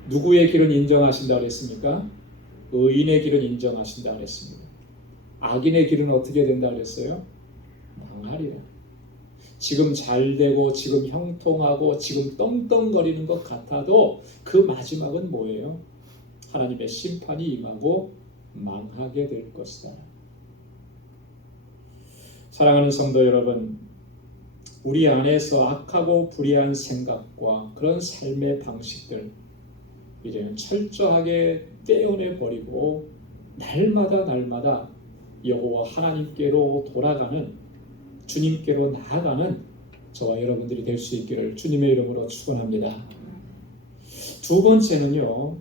누구의 길은 인정하신다 그랬습니까? 의인의 길은 인정하신다 그랬습니다. 악인의 길은 어떻게 된다 그랬어요? 망하리라. 지금 잘되고 지금 형통하고 지금 떵떵거리는 것 같아도 그 마지막은 뭐예요? 하나님의 심판이 임하고 망하게 될 것이다. 사랑하는 성도 여러분, 우리 안에서 악하고 불의한 생각과 그런 삶의 방식들 이제는 철저하게 떼어내버리고 날마다 여호와 하나님께로 돌아가는 주님께로 나아가는 저와 여러분들이 될 수 있기를 주님의 이름으로 축원합니다. 두 번째는요,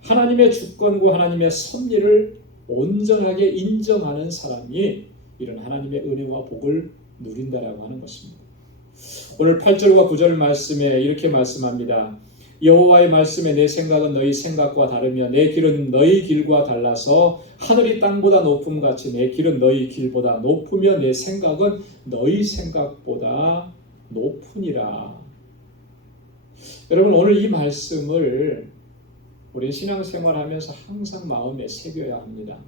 하나님의 주권과 하나님의 섭리를 온전하게 인정하는 사람이 이런 하나님의 은혜와 복을 누린다라고 하는 것입니다. 오늘 8절과 9절 말씀에 이렇게 말씀합니다. 여호와의 말씀에 내 생각은 너희 생각과 다르며 내 길은 너희 길과 달라서 하늘이 땅보다 높음 같이 내 길은 너희 길보다 높으며 내 생각은 너희 생각보다 높으니라. 여러분 오늘 이 말씀을 우리 신앙생활하면서 항상 마음에 새겨야 합니다.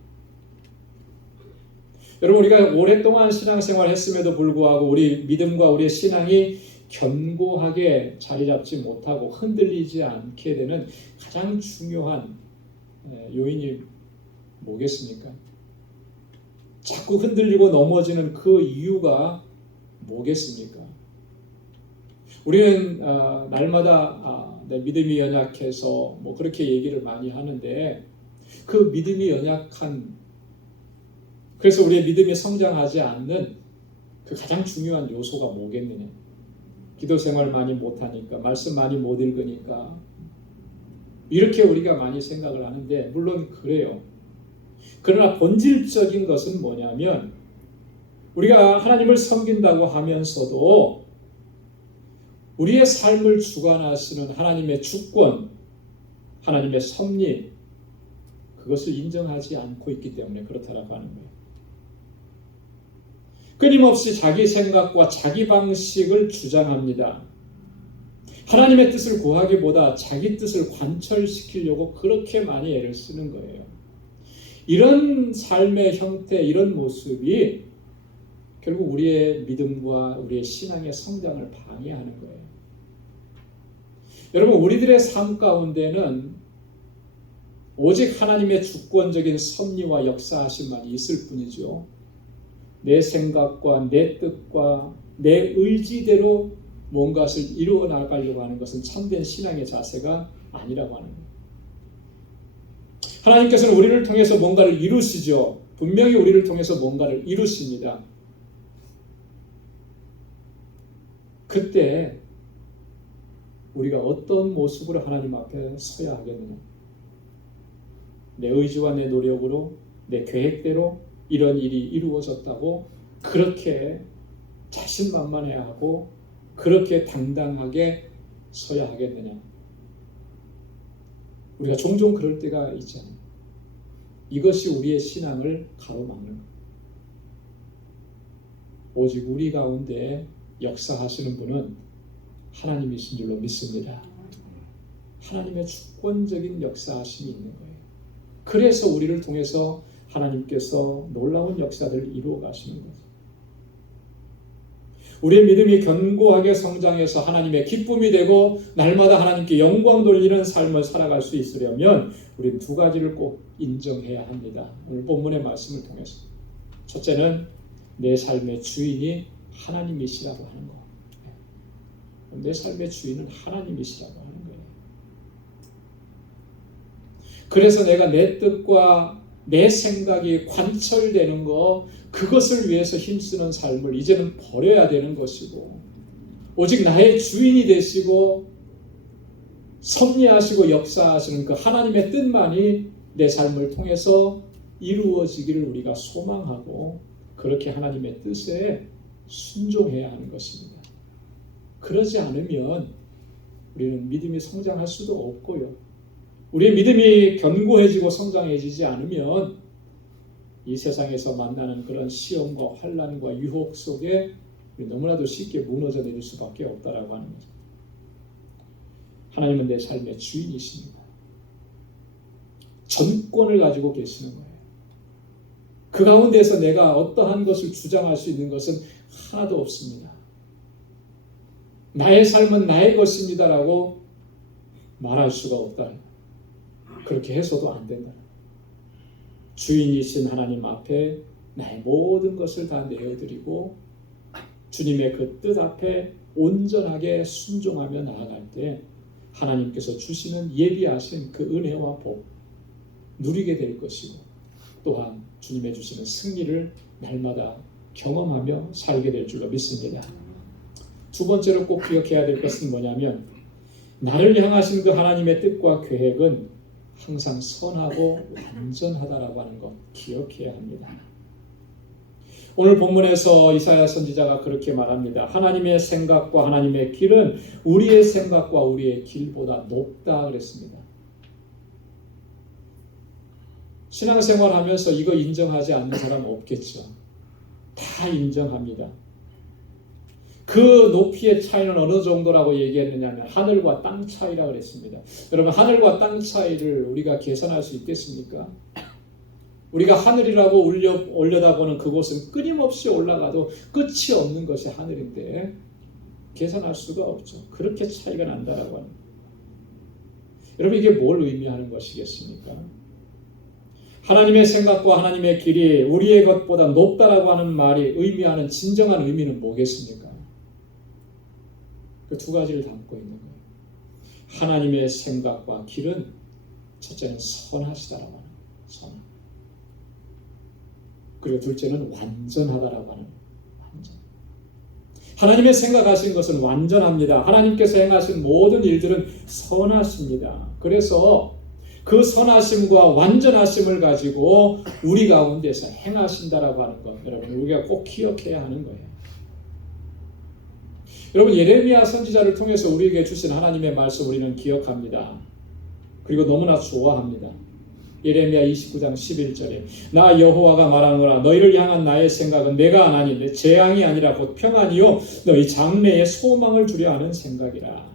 여러분 우리가 오랫동안 신앙생활 했음에도 불구하고 우리 믿음과 우리의 신앙이 견고하게 자리 잡지 못하고 흔들리지 않게 되는 가장 중요한 요인이 뭐겠습니까? 자꾸 흔들리고 넘어지는 그 이유가 뭐겠습니까? 우리는 날마다 내 믿음이 연약해서 뭐 그렇게 얘기를 많이 하는데 그 믿음이 연약한 그래서 우리의 믿음이 성장하지 않는 그 가장 중요한 요소가 뭐겠느냐? 기도 생활 많이 못하니까, 말씀 많이 못 읽으니까 이렇게 우리가 많이 생각을 하는데 물론 그래요. 그러나 본질적인 것은 뭐냐면 우리가 하나님을 섬긴다고 하면서도 우리의 삶을 주관하시는 하나님의 주권, 하나님의 섭리 그것을 인정하지 않고 있기 때문에 그렇다라고 하는 거예요. 끊임없이 자기 생각과 자기 방식을 주장합니다. 하나님의 뜻을 구하기보다 자기 뜻을 관철시키려고 그렇게 많이 애를 쓰는 거예요. 이런 삶의 형태, 이런 모습이 결국 우리의 믿음과 우리의 신앙의 성장을 방해하는 거예요. 여러분, 우리들의 삶 가운데는 오직 하나님의 주권적인 섭리와 역사하심만 있을 뿐이죠. 내 생각과 내 뜻과 내 의지대로 뭔가를 이루어 나가려고 하는 것은 참된 신앙의 자세가 아니라고 하는 거예요. 하나님께서는 우리를 통해서 뭔가를 이루시죠. 분명히 우리를 통해서 뭔가를 이루십니다. 그때 우리가 어떤 모습으로 하나님 앞에 서야 하겠느냐? 내 의지와 내 노력으로 내 계획대로 이런 일이 이루어졌다고 그렇게 자신만만해야 하고 그렇게 당당하게 서야 하겠느냐? 우리가 종종 그럴 때가 있잖아요. 이것이 우리의 신앙을 가로막는 거예요. 오직 우리 가운데 역사하시는 분은 하나님이신 줄로 믿습니다. 하나님의 주권적인 역사하심이 있는 거예요. 그래서 우리를 통해서 하나님께서 놀라운 역사들을 이루어 가시는 거죠. 우리의 믿음이 견고하게 성장해서 하나님의 기쁨이 되고 날마다 하나님께 영광 돌리는 삶을 살아갈 수 있으려면 우리는 두 가지를 꼭 인정해야 합니다. 오늘 본문의 말씀을 통해서 첫째는 내 삶의 주인이 하나님이시라고 하는 것. 내 삶의 주인은 하나님이시라고 하는 거예요. 그래서 내가 내 뜻과 내 생각이 관철되는 거 그것을 위해서 힘쓰는 삶을 이제는 버려야 되는 것이고 오직 나의 주인이 되시고 섭리하시고 역사하시는 그 하나님의 뜻만이 내 삶을 통해서 이루어지기를 우리가 소망하고 그렇게 하나님의 뜻에 순종해야 하는 것입니다. 그러지 않으면 우리는 믿음이 성장할 수도 없고요. 우리의 믿음이 견고해지고 성장해지지 않으면 이 세상에서 만나는 그런 시험과 환난과 유혹 속에 너무나도 쉽게 무너져 내릴 수밖에 없다라고 하는 거죠. 하나님은 내 삶의 주인이십니다. 전권을 가지고 계시는 거예요. 그 가운데서 내가 어떠한 것을 주장할 수 있는 것은 하나도 없습니다. 나의 삶은 나의 것입니다라고 말할 수가 없다. 그렇게 해서도 안 된다. 주인이신 하나님 앞에 나의 모든 것을 다 내어드리고 주님의 그 뜻 앞에 온전하게 순종하며 나아갈 때 하나님께서 주시는 예비하신 그 은혜와 복 누리게 될 것이고 또한 주님의 주시는 승리를 날마다 경험하며 살게 될 줄로 믿습니다. 두 번째로 꼭 기억해야 될 것은 뭐냐면 나를 향하신 그 하나님의 뜻과 계획은 항상 선하고 완전하다라고 하는 것 기억해야 합니다. 오늘 본문에서 이사야 선지자가 그렇게 말합니다. 하나님의 생각과 하나님의 길은 우리의 생각과 우리의 길보다 높다 그랬습니다. 신앙생활 하면서 이거 인정하지 않는 사람 없겠죠. 다 인정합니다. 그 높이의 차이는 어느 정도라고 얘기했느냐면 하늘과 땅 차이라고 그랬습니다. 여러분 하늘과 땅 차이를 우리가 계산할 수 있겠습니까? 우리가 하늘이라고 올려다보는 그곳은 끊임없이 올라가도 끝이 없는 것이 하늘인데 계산할 수가 없죠. 그렇게 차이가 난다라고 하는 거예요. 여러분 이게 뭘 의미하는 것이겠습니까? 하나님의 생각과 하나님의 길이 우리의 것보다 높다라고 하는 말이 의미하는 진정한 의미는 뭐겠습니까? 그 두 가지를 담고 있는 거예요. 하나님의 생각과 길은 첫째는 선하시다라고 하는 거예요. 선한. 그리고 둘째는 완전하다라고 하는 거예요. 완전. 하나님의 생각하신 것은 완전합니다. 하나님께서 행하신 모든 일들은 선하십니다. 그래서 그 선하심과 완전하심을 가지고 우리 가운데서 행하신다라고 하는 것, 여러분 우리가 꼭 기억해야 하는 거예요. 여러분 예레미야 선지자를 통해서 우리에게 주신 하나님의 말씀 우리는 기억합니다. 그리고 너무나 좋아합니다. 예레미야 29장 11절에 나 여호와가 말하노라 너희를 향한 나의 생각은 내가 하나니 내 재앙이 아니라 곧 평안이요 너희 장래에 소망을 주려 하는 생각이라.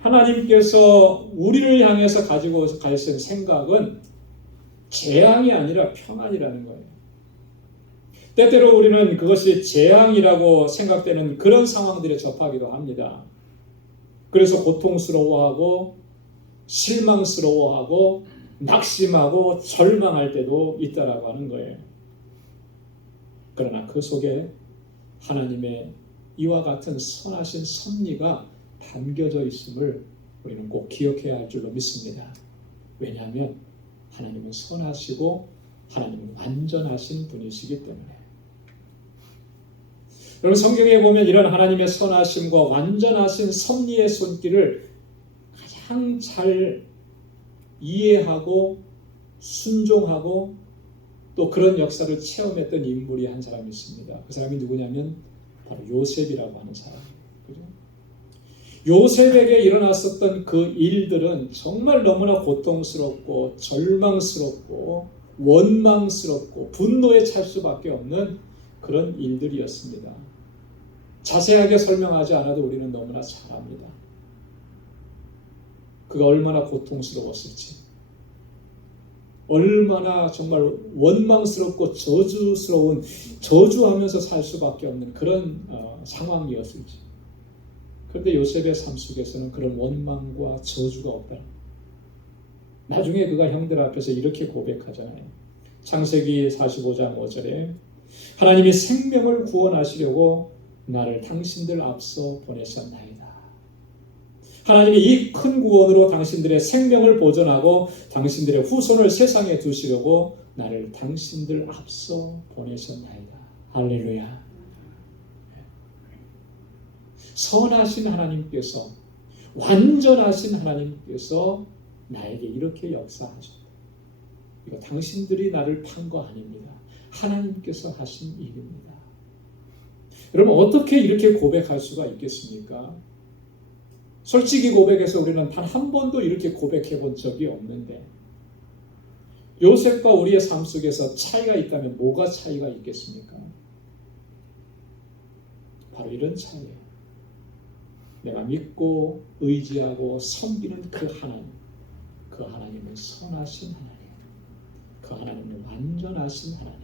하나님께서 우리를 향해서 가지고 가신 생각은 재앙이 아니라 평안이라는 거예요. 때때로 우리는 그것이 재앙이라고 생각되는 그런 상황들에 접하기도 합니다. 그래서 고통스러워하고 실망스러워하고 낙심하고 절망할 때도 있다라고 하는 거예요. 그러나 그 속에 하나님의 이와 같은 선하신 섭리가 담겨져 있음을 우리는 꼭 기억해야 할 줄로 믿습니다. 왜냐하면 하나님은 선하시고 하나님은 완전하신 분이시기 때문에. 여러분 성경에 보면 이런 하나님의 선하심과 완전하신 섭리의 손길을 가장 잘 이해하고 순종하고 또 그런 역사를 체험했던 인물이 한 사람이 있습니다. 그 사람이 누구냐면 바로 요셉이라고 하는 사람이에요. 그죠? 요셉에게 일어났었던 그 일들은 정말 너무나 고통스럽고 절망스럽고 원망스럽고 분노에 찰 수밖에 없는 그런 일들이었습니다. 자세하게 설명하지 않아도 우리는 너무나 잘 압니다. 그가 얼마나 고통스러웠을지, 얼마나 정말 원망스럽고 저주하면서 살 수밖에 없는 그런 상황이었을지. 그런데 요셉의 삶 속에서는 그런 원망과 저주가 없다. 나중에 그가 형들 앞에서 이렇게 고백하잖아요. 창세기 45장 5절에 하나님이 생명을 구원하시려고 나를 당신들 앞서 보내셨나이다. 하나님이 이 큰 구원으로 당신들의 생명을 보존하고 당신들의 후손을 세상에 두시려고 나를 당신들 앞서 보내셨나이다. 할렐루야. 선하신 하나님께서, 완전하신 하나님께서 나에게 이렇게 역사하셨다. 이거 당신들이 나를 판 거 아닙니다. 하나님께서 하신 일입니다. 여러분 어떻게 이렇게 고백할 수가 있겠습니까? 솔직히 고백해서 우리는 단 한 번도 이렇게 고백해 본 적이 없는데 요셉과 우리의 삶 속에서 차이가 있다면 뭐가 차이가 있겠습니까? 바로 이런 차이예요. 내가 믿고 의지하고 섬기는 그 하나님, 그 하나님은 선하신 하나님, 그 하나님은 완전하신 하나님,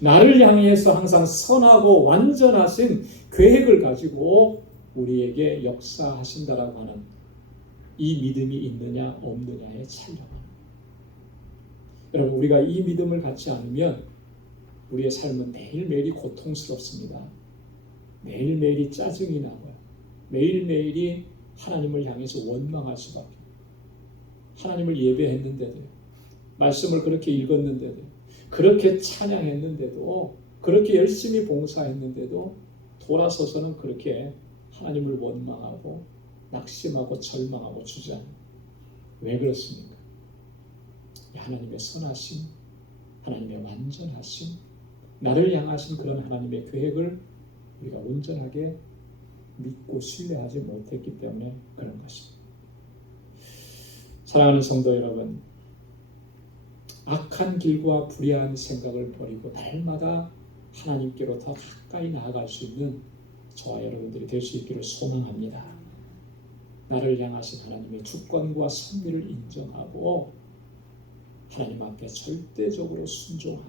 나를 향해서 항상 선하고 완전하신 계획을 가지고 우리에게 역사하신다라고 하는 이 믿음이 있느냐 없느냐의 차이라고 합니다. 여러분 우리가 이 믿음을 갖지 않으면 우리의 삶은 매일매일이 고통스럽습니다. 매일매일이 짜증이 나고요. 매일매일이 하나님을 향해서 원망할 수밖에 없어요. 하나님을 예배했는데도, 말씀을 그렇게 읽었는데도, 그렇게 찬양했는데도, 그렇게 열심히 봉사했는데도 돌아서서는 그렇게 하나님을 원망하고 낙심하고 절망하고 주저합니다. 왜 그렇습니까? 하나님의 선하심, 하나님의 완전하심, 나를 향하신 그런 하나님의 계획을 우리가 온전하게 믿고 신뢰하지 못했기 때문에 그런 것입니다. 사랑하는 성도 여러분, 악한 길과 불의한 생각을 버리고 날마다 하나님께로 더 가까이 나아갈 수 있는 저와 여러분들이 될 수 있기를 소망합니다. 나를 향하신 하나님의 주권과 섭리를 인정하고 하나님 앞에 절대적으로 순종하고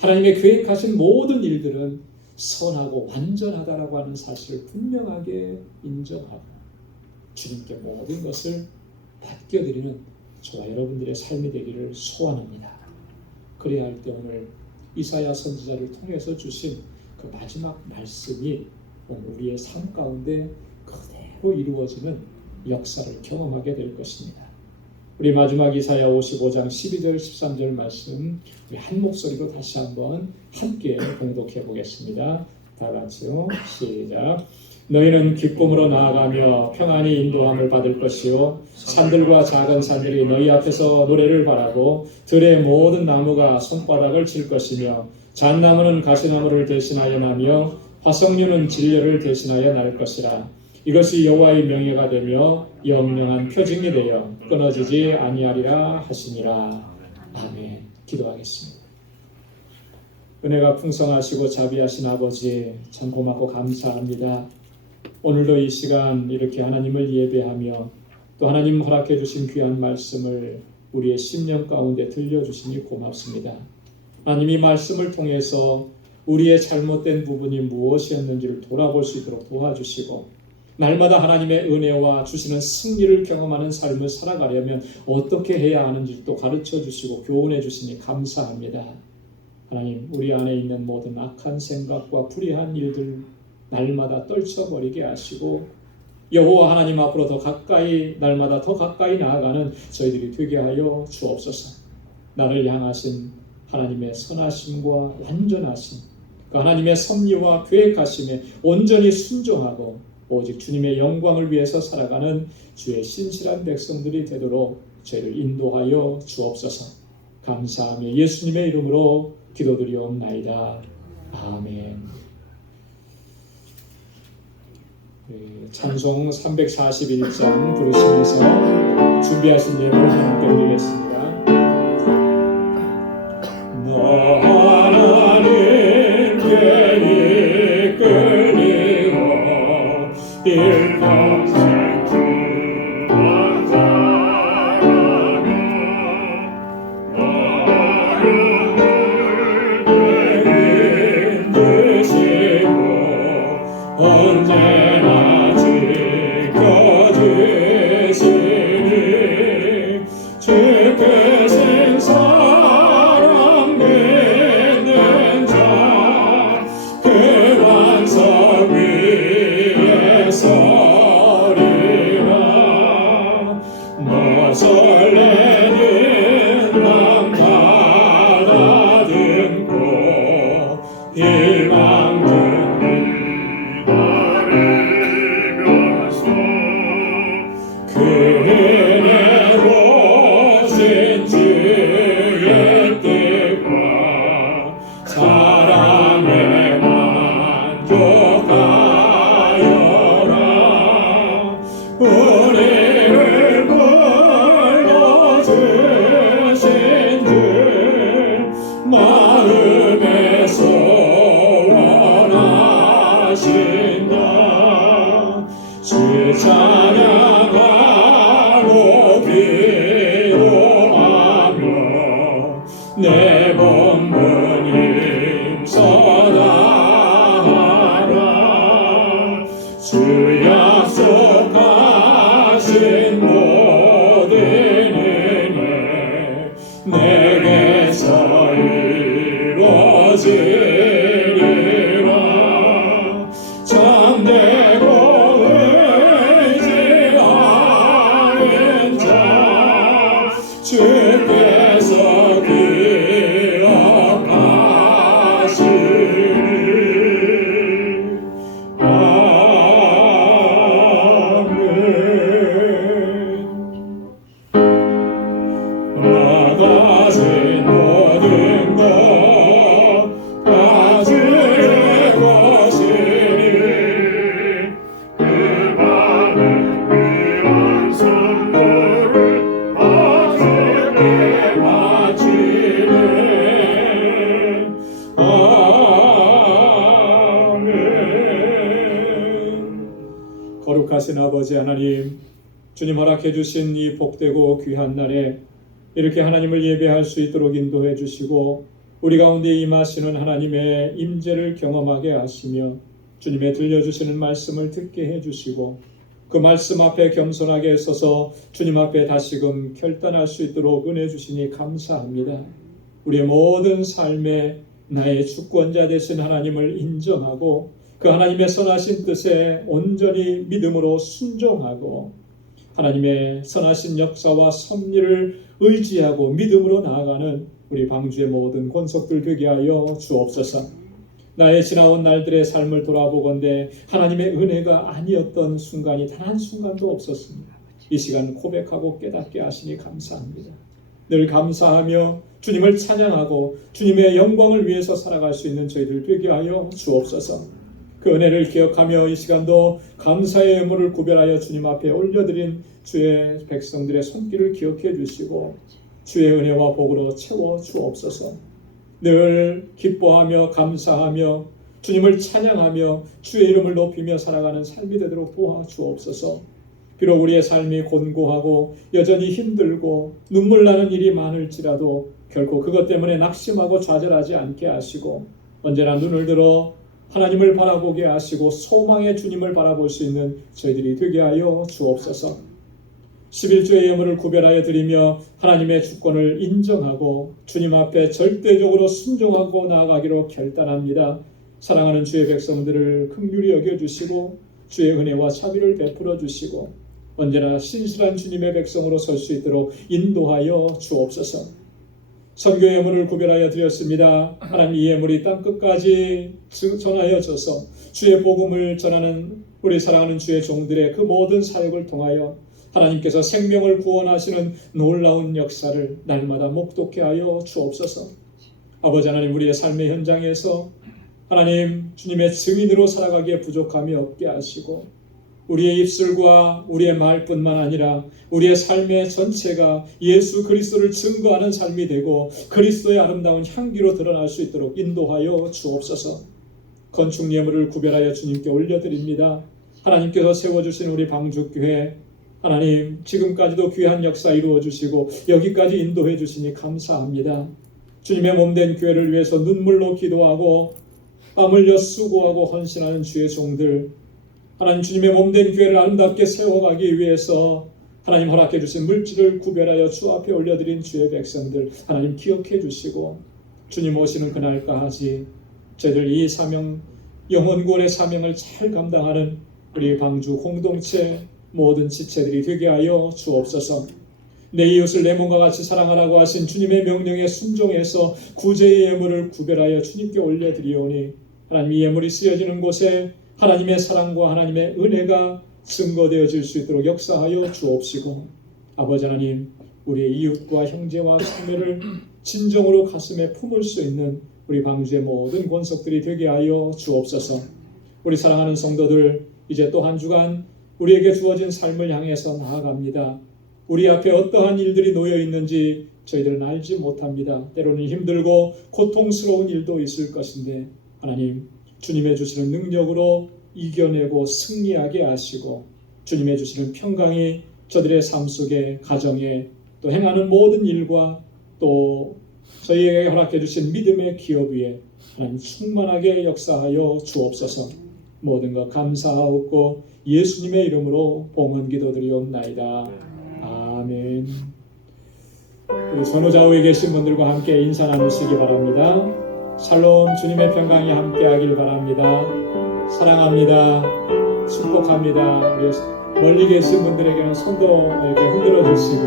하나님의 계획하신 모든 일들은 선하고 완전하다라고 하는 사실을 분명하게 인정하고 주님께 모든 것을 맡겨드리는 저와 여러분들의 삶이 되기를 소원합니다. 그래야 할 때 오늘 이사야 선지자를 통해서 주신 그 마지막 말씀이 오늘 우리의 삶 가운데 그대로 이루어지는 역사를 경험하게 될 것입니다. 우리 마지막 이사야 55장 12절 13절 말씀 우리 한 목소리로 다시 한번 함께 봉독해 보겠습니다. 다 같이요. 시작. 너희는 기쁨으로 나아가며 평안히 인도함을 받을 것이요 산들과 작은 산들이 너희 앞에서 노래를 바라고 들의 모든 나무가 손바닥을 칠 것이며 잣나무는 가시나무를 대신하여 나며 화석류는 진려를 대신하여 날 것이라. 이것이 여호와의 명예가 되며 영영한 표징이 되어 끊어지지 아니하리라 하시니라. 아멘. 기도하겠습니다. 은혜가 풍성하시고 자비하신 아버지 참 고맙고 감사합니다. 오늘도 이 시간 이렇게 하나님을 예배하며 또 하나님 허락해 주신 귀한 말씀을 우리의 심령 가운데 들려주시니 고맙습니다. 하나님 이 말씀을 통해서 우리의 잘못된 부분이 무엇이었는지를 돌아볼 수 있도록 도와주시고 날마다 하나님의 은혜와 주시는 승리를 경험하는 삶을 살아가려면 어떻게 해야 하는지 또 가르쳐 주시고 교훈해 주시니 감사합니다. 하나님 우리 안에 있는 모든 악한 생각과 불의한 일들 날마다 떨쳐버리게 하시고 여호와 하나님 앞으로 더 가까이 날마다 더 가까이 나아가는 저희들이 되게 하여 주옵소서. 나를 향하신 하나님의 선하심과 완전하심 그 하나님의 섭리와 계획하심에 온전히 순종하고 오직 주님의 영광을 위해서 살아가는 주의 신실한 백성들이 되도록 저희를 인도하여 주옵소서. 감사하며 예수님의 이름으로 기도드리옵나이다. 아멘. 찬송 341장 부르시면서 준비하신 예물을 함께 드리겠습니다. 하나님께 이끌리고 일평생 주만 사랑하며 영혼을 힘드시고 언제나 지켜주시니 주께 생사랑 믿는 자 그 반석 위에 서리라. 너 설레는 맘 가다듬고 희망 우리를 불러주신 주 마음에 소원하신다. 주 찬양하고 기도하며 내 본분 힘써다하라. 주 약속하신 모든 은혜 내게서 이루어지리라. 참되고 의지하는 자 주께서 기억하시리. 나가진 모든 것 가지의 것이니 그 많은 귀한 선물을 아직에 바치네. 아멘. 거룩하신 아버지 하나님, 주님 허락해 주신 이 복되고 귀한 날에 이렇게 하나님을 예배할 수 있도록 인도해 주시고 우리 가운데 임하시는 하나님의 임재를 경험하게 하시며 주님의 들려주시는 말씀을 듣게 해주시고 그 말씀 앞에 겸손하게 서서 주님 앞에 다시금 결단할 수 있도록 은혜 주시니 감사합니다. 우리의 모든 삶에 나의 주권자 되신 하나님을 인정하고 그 하나님의 선하신 뜻에 온전히 믿음으로 순종하고 하나님의 선하신 역사와 섭리를 의지하고 믿음으로 나아가는 우리 방주의 모든 권속들 되게 하여 주옵소서. 나의 지나온 날들의 삶을 돌아보건대 하나님의 은혜가 아니었던 순간이 단 한 순간도 없었습니다. 이 시간 고백하고 깨닫게 하시니 감사합니다. 늘 감사하며 주님을 찬양하고 주님의 영광을 위해서 살아갈 수 있는 저희들 되게 하여 주옵소서. 그 은혜를 기억하며 이 시간도 감사의 예물을 구별하여 주님 앞에 올려드린 주의 백성들의 손길을 기억해 주시고 주의 은혜와 복으로 채워 주옵소서. 늘 기뻐하며 감사하며 주님을 찬양하며 주의 이름을 높이며 살아가는 삶이 되도록 도와주옵소서. 비록 우리의 삶이 곤고하고 여전히 힘들고 눈물 나는 일이 많을지라도 결코 그것 때문에 낙심하고 좌절하지 않게 하시고 언제나 눈을 들어 하나님을 바라보게 하시고 소망의 주님을 바라볼 수 있는 저희들이 되게 하여 주옵소서. 11조의 예물을 구별하여 드리며 하나님의 주권을 인정하고 주님 앞에 절대적으로 순종하고 나아가기로 결단합니다. 사랑하는 주의 백성들을 긍휼히 여겨주시고 주의 은혜와 자비를 베풀어 주시고 언제나 신실한 주님의 백성으로 설 수 있도록 인도하여 주옵소서. 선교의 예물을 구별하여 드렸습니다. 하나님 이 예물이 땅끝까지 전하여져서 주의 복음을 전하는 우리 사랑하는 주의 종들의 그 모든 사역을 통하여 하나님께서 생명을 구원하시는 놀라운 역사를 날마다 목독케 하여 주옵소서. 아버지 하나님 우리의 삶의 현장에서 하나님 주님의 증인으로 살아가기에 부족함이 없게 하시고 우리의 입술과 우리의 말뿐만 아니라 우리의 삶의 전체가 예수 그리스도를 증거하는 삶이 되고 그리스도의 아름다운 향기로 드러날 수 있도록 인도하여 주옵소서. 건축 예물을 구별하여 주님께 올려드립니다. 하나님께서 세워주신 우리 방주교회 하나님 지금까지도 귀한 역사 이루어주시고 여기까지 인도해 주시니 감사합니다. 주님의 몸된 교회를 위해서 눈물로 기도하고 땀 흘려 수고하고 헌신하는 주의 종들 하나님 주님의 몸된 교회를 아름답게 세워가기 위해서 하나님 허락해 주신 물질을 구별하여 주 앞에 올려드린 주의 백성들 하나님 기억해 주시고 주님 오시는 그날까지 저희들 이 사명 영혼구원의 사명을 잘 감당하는 우리 방주 공동체 모든 지체들이 되게 하여 주옵소서. 내 이웃을 내 몸과 같이 사랑하라고 하신 주님의 명령에 순종해서 구제의 예물을 구별하여 주님께 올려드리오니 하나님 이 예물이 쓰여지는 곳에 하나님의 사랑과 하나님의 은혜가 증거되어질 수 있도록 역사하여 주옵시고 아버지 하나님 우리의 이웃과 형제와 자매를 진정으로 가슴에 품을 수 있는 우리 방주의 모든 권속들이 되게 하여 주옵소서. 우리 사랑하는 성도들 이제 또 한 주간 우리에게 주어진 삶을 향해서 나아갑니다. 우리 앞에 어떠한 일들이 놓여 있는지 저희들은 알지 못합니다. 때로는 힘들고 고통스러운 일도 있을 것인데 하나님 주님의 주시는 능력으로 이겨내고 승리하게 하시고 주님의 주시는 평강이 저들의 삶 속에 가정에 또 행하는 모든 일과 또 저희에게 허락해 주신 믿음의 기업 위에 하나님 충만하게 역사하여 주옵소서. 모든 것 감사하옵고 예수님의 이름으로 봉헌 기도드리옵나이다. 아멘. 우리 전후좌우에 계신 분들과 함께 인사 나누시기 바랍니다. 샬롬 주님의 평강이 함께하길 바랍니다. 사랑합니다. 축복합니다. 우리 멀리 계신 분들에게는 손도 이렇게 흔들어 주시고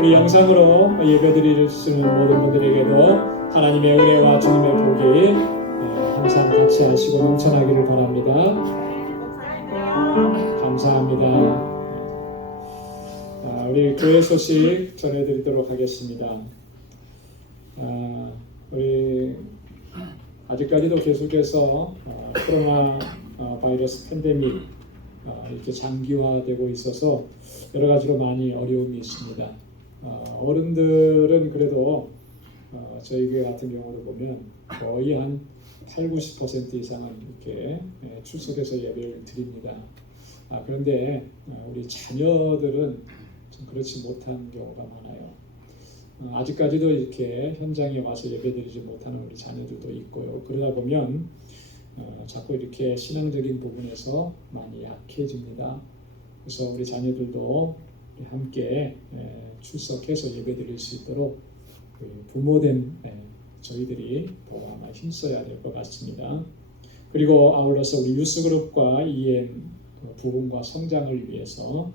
우리 영상으로 예배드리시는 모든 분들에게도 하나님의 은혜와 주님의 복이 항상 같이 하시고 넘쳐나기를 바랍니다. 감사합니다. 우리 교회 소식 전해드리도록 하겠습니다. 우리 아직까지도 계속해서 코로나 바이러스 팬데믹 이렇게 장기화되고 있어서 여러 가지로 많이 어려움이 있습니다. 어른들은 그래도 저희 교회 같은 경우도 보면 거의 한 80-90% 이상은 이렇게 출석해서 예배를 드립니다. 그런데 우리 자녀들은 좀 그렇지 못한 경우가 많아요. 아직까지도 이렇게 현장에 와서 예배드리지 못하는 우리 자녀들도 있고요. 그러다 보면 자꾸 이렇게 신앙적인 부분에서 많이 약해집니다. 그래서 우리 자녀들도 함께 출석해서 예배드릴 수 있도록 부모된 저희들이 더 아마 힘써야 될 것 같습니다. 그리고 아울러서 우리 유스그룹과 EM 부흥과 성장을 위해서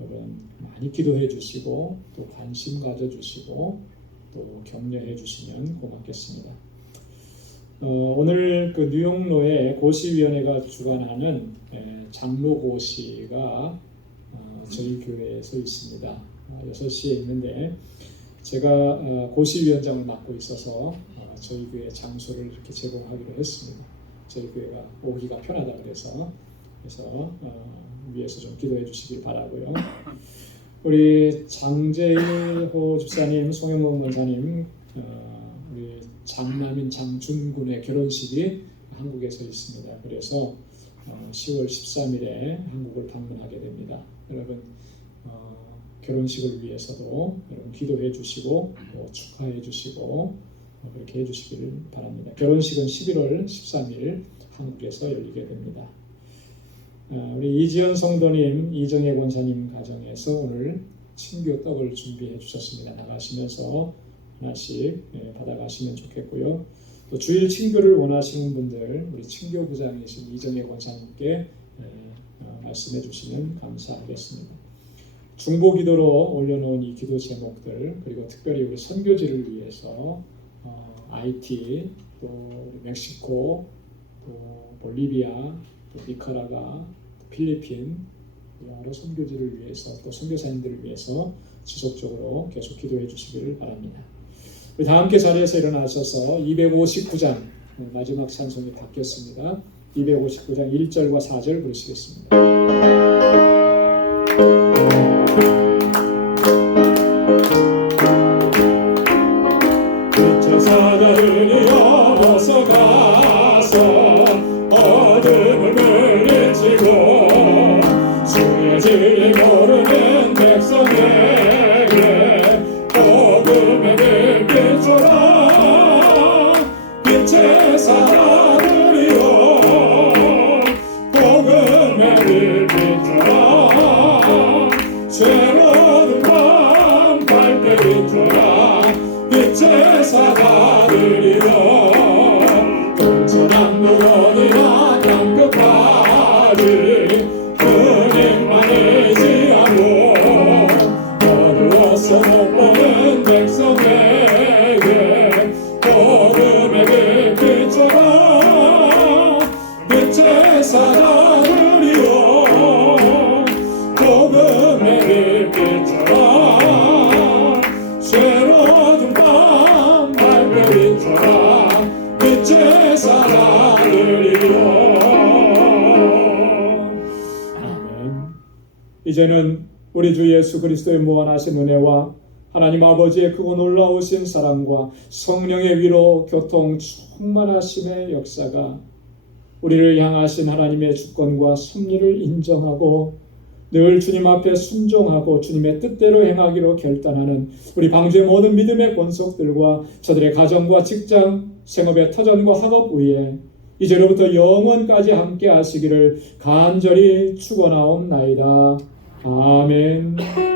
여러분 많이 기도해 주시고 또 관심 가져 주시고 또 격려해 주시면 고맙겠습니다. 오늘 그 뉴욕로의 고시위원회가 주관하는 장로 고시가 저희 교회에서 있습니다. 6시에 있는데 제가 고시위원장을 맡고 있어서 저희 교회 장소를 이렇게 제공하기로 했습니다. 저희 교회가 오기가 편하다 그래서 위에서 좀 기도해 주시길 바라고요. 우리 장재일호 집사님, 송영건 권사님, 우리 장남인 장준군의 결혼식이 한국에서 있습니다. 그래서 10월 13일에 한국을 방문하게 됩니다. 여러분 결혼식을 위해서도 여러분 기도해 주시고 축하해 주시고 그렇게 해 주시기를 바랍니다. 결혼식은 11월 13일 한국에서 열리게 됩니다. 우리 이지연 성도님, 이정혜 권사님 가정에서 오늘 친교 떡을 준비해 주셨습니다. 나가시면서 하나씩 받아가시면 좋겠고요. 또 주일 친교를 원하시는 분들 우리 친교부장이신 이정혜 권사님께 말씀해 주시면 감사하겠습니다. 중보기도로 올려놓은 이 기도 제목들 그리고 특별히 우리 선교지를 위해서 IT, 또 멕시코, 또 볼리비아, 또 니카라과, 또 필리핀 여러 선교지를 위해서 또 선교사님들을 위해서 지속적으로 계속 기도해 주시기를 바랍니다. 우리 다 함께 자리에서 일어나셔서 259장 마지막 찬송이 바뀌었습니다. 259장 1절과 4절 부르시겠습니다. 사자들이여 어서 가서 어둠을 물리치고 주의 진리 모르는 백성에게 복음의 빛 비춰라. 빛의 사자들이여 복음의 빛 비춰라. 새로운 밤 밝게 비춰라. 빛의 사자들이여 동서남북어디나 땅끝까지 은행만 의지하고 어두워서 못 보는 백성에게 복음의 빛 비춰라. 빛의 사자들이여 복음의 빛 비춰라. 새로운 밤 밝게 비춰라. 빛의 사자들이여. 아멘. 이제는 우리 주 예수 그리스도의 무한하신 은혜와 하나님 아버지의 크고 놀라우신 사랑과 성령의 위로 교통 충만하심의 역사가 우리를 향하신 하나님의 주권과 섭리를 인정하고 늘 주님 앞에 순종하고 주님의 뜻대로 행하기로 결단하는 우리 방주의 모든 믿음의 권속들과 저들의 가정과 직장, 생업의 터전과 학업 위에 이제로부터 영원까지 함께 하시기를 간절히 축원하옵나이다. 아멘.